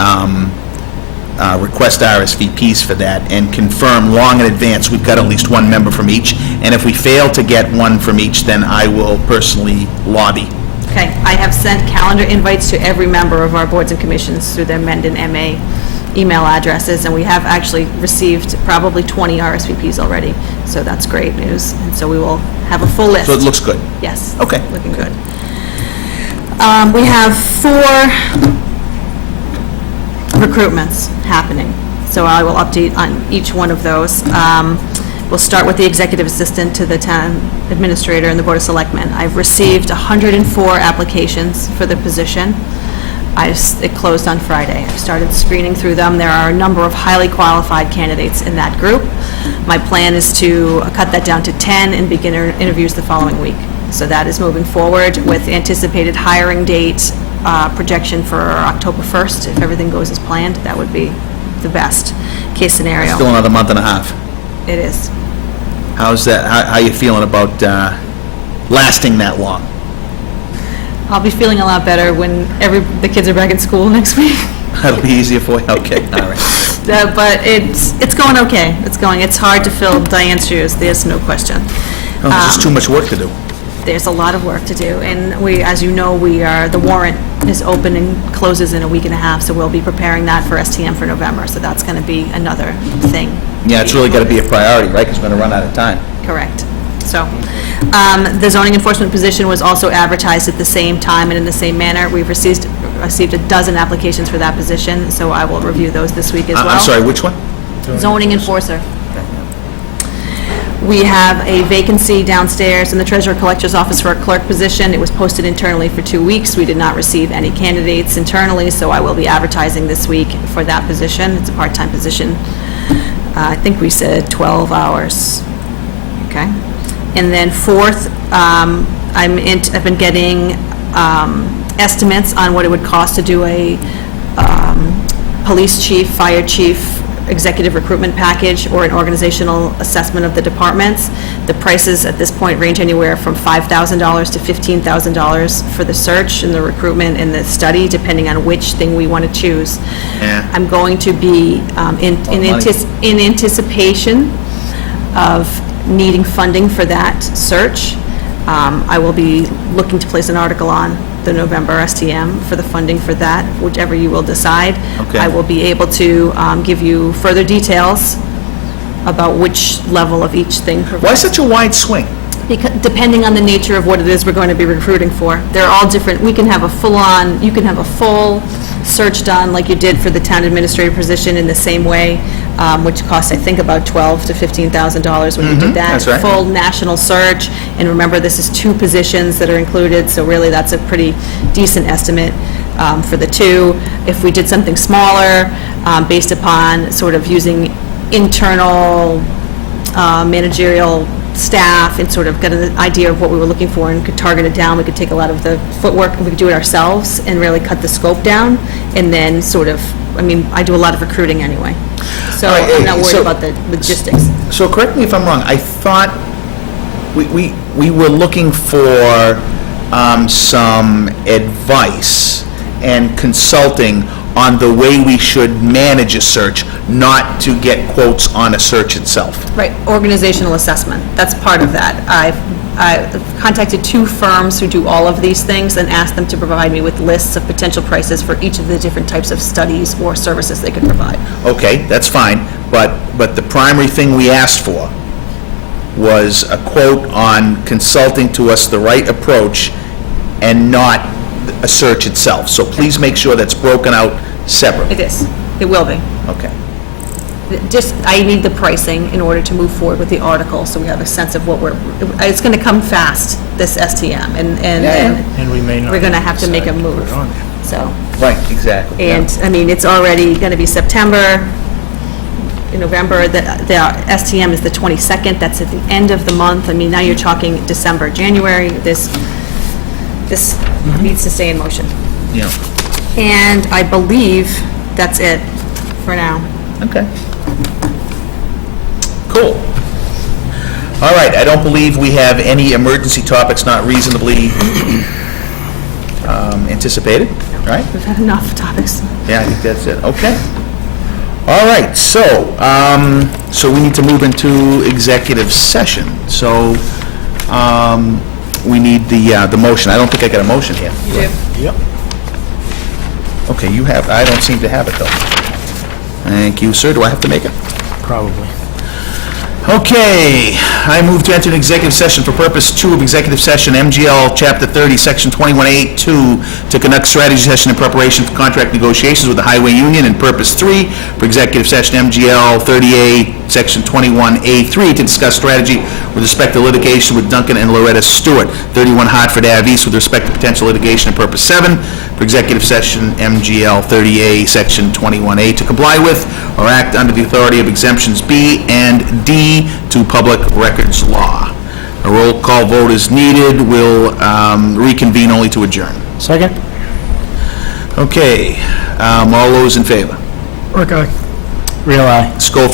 request RSVPs for that and confirm long in advance, we've got at least one member from each, and if we fail to get one from each, then I will personally lobby. Okay, I have sent calendar invites to every member of our boards and commissions through their Mendon MA email addresses, and we have actually received probably 20 RSVPs already, so that's great news, and so we will have a full list. So it looks good. Yes. Okay. Looking good. We have 4 recruitments happening, so I will update on each one of those. We'll start with the executive assistant to the town administrator and the board of selectmen. I've received 104 applications for the position. It closed on Friday. I've started screening through them. There are a number of highly qualified candidates in that group. My plan is to cut that down to 10 and begin interviews the following week. So that is moving forward with anticipated hiring date projection for October 1st. If everything goes as planned, that would be the best case scenario. Still another month and a half. It is. How's that, how you feeling about lasting that long? I'll be feeling a lot better when the kids are back in school next week. That'll be easier for you? Okay, all right. But it's going okay. It's hard to fill Diane's shoes, there's no question. Oh, there's just too much work to do. There's a lot of work to do, and as you know, the warrant is open and closes in a week and a half, so we'll be preparing that for STM for November, so that's going to be another thing. Yeah, it's really got to be a priority, right? Because we're going to run out of time. Correct. So, the zoning enforcement position was also advertised at the same time and in the same manner. We've received a dozen applications for that position, so I will review those this week as well. I'm sorry, which one? Zoning enforcer. We have a vacancy downstairs in the treasurer collector's office for a clerk position. It was posted internally for 2 weeks. We did not receive any candidates internally, so I will be advertising this week for that position. It's a part-time position. I think we said 12 hours. Okay. And then 4th, I've been getting estimates on what it would cost to do a police chief, fire chief, executive recruitment package or an organizational assessment of the departments. The prices at this point range anywhere from $5,000 to $15,000 for the search and the recruitment and the study, depending on which thing we want to choose. Yeah. I'm going to be, in anticipation of needing funding for that search, I will be looking to place an article on the November STM for the funding for that, whichever you will decide. Okay. I will be able to give you further details about which level of each thing. Why such a wide swing? Because, depending on the nature of what it is we're going to be recruiting for. They're all different. We can have a full-on, you can have a full search done like you did for the town administrator position in the same way, which costs, I think, about $12,000 to $15,000 when you did that. that's right. Full national search, and remember, this is 2 positions that are included, so really that's a pretty decent estimate for the 2. If we did something smaller, based upon sort of using internal managerial staff and sort of get an idea of what we were looking for and could target it down. We could take a lot of the footwork and we could do it ourselves and really cut the scope down. And then sort of, I mean, I do a lot of recruiting anyway. So All right, I'm not worried so- about the logistics. So correct me if I'm wrong, I thought we were looking for some advice and consulting on the way we should manage a search, not to get quotes on a search itself. Right, organizational assessment, that's part of that. I've contacted 2 firms who do all of these things and asked them to provide me with lists of potential prices for each of the different types of studies or services they could provide. Okay, that's fine, but the primary thing we asked for was a quote on consulting to us the right approach and not a search itself. So please make sure that's broken out separately. It is, it will be. Okay. Just, I need the pricing in order to move forward with the article, so we have a sense of what it's gonna come fast, this STM, and And we may not. we're gonna have to make a decide put move, it on there. so. Right, exactly. yeah. And, I mean, it's already gonna be September, in November, the STM is the 22nd, that's at the end of the month. I mean, now you're talking December, January, this needs to stay in motion. Yeah, And I believe that's it for now. okay. Cool. All right, I don't believe we have any emergency topics not reasonably anticipated, right? We've had enough topics. Yeah, I think that's it, okay. All right, so, so we need to move into executive session. So, we need the motion. I don't think I got a motion here. You do? Yep. Okay, you have, I don't seem to have it, though. Thank you, sir. Do I have to make it? Probably. Okay, I move to enter an executive session for purpose 2 of executive session, MGL Chapter 30, Section 21A2, to conduct strategy session in preparation for contract negotiations with the Highway Union, and purpose 3 for executive session, MGL 30A, Section 21A3, to discuss strategy with respect to litigation with Duncan and Loretta Stewart, 31 Hartford Ave East, with respect to potential litigation, and purpose 7 for executive session, MGL 30A, Section 21A, to comply with or act under the authority of exemptions B and D to public records law. A roll call vote is needed. We'll reconvene only to adjourn. Second? Okay, all those in favor? Okay. Real eye. Schofield?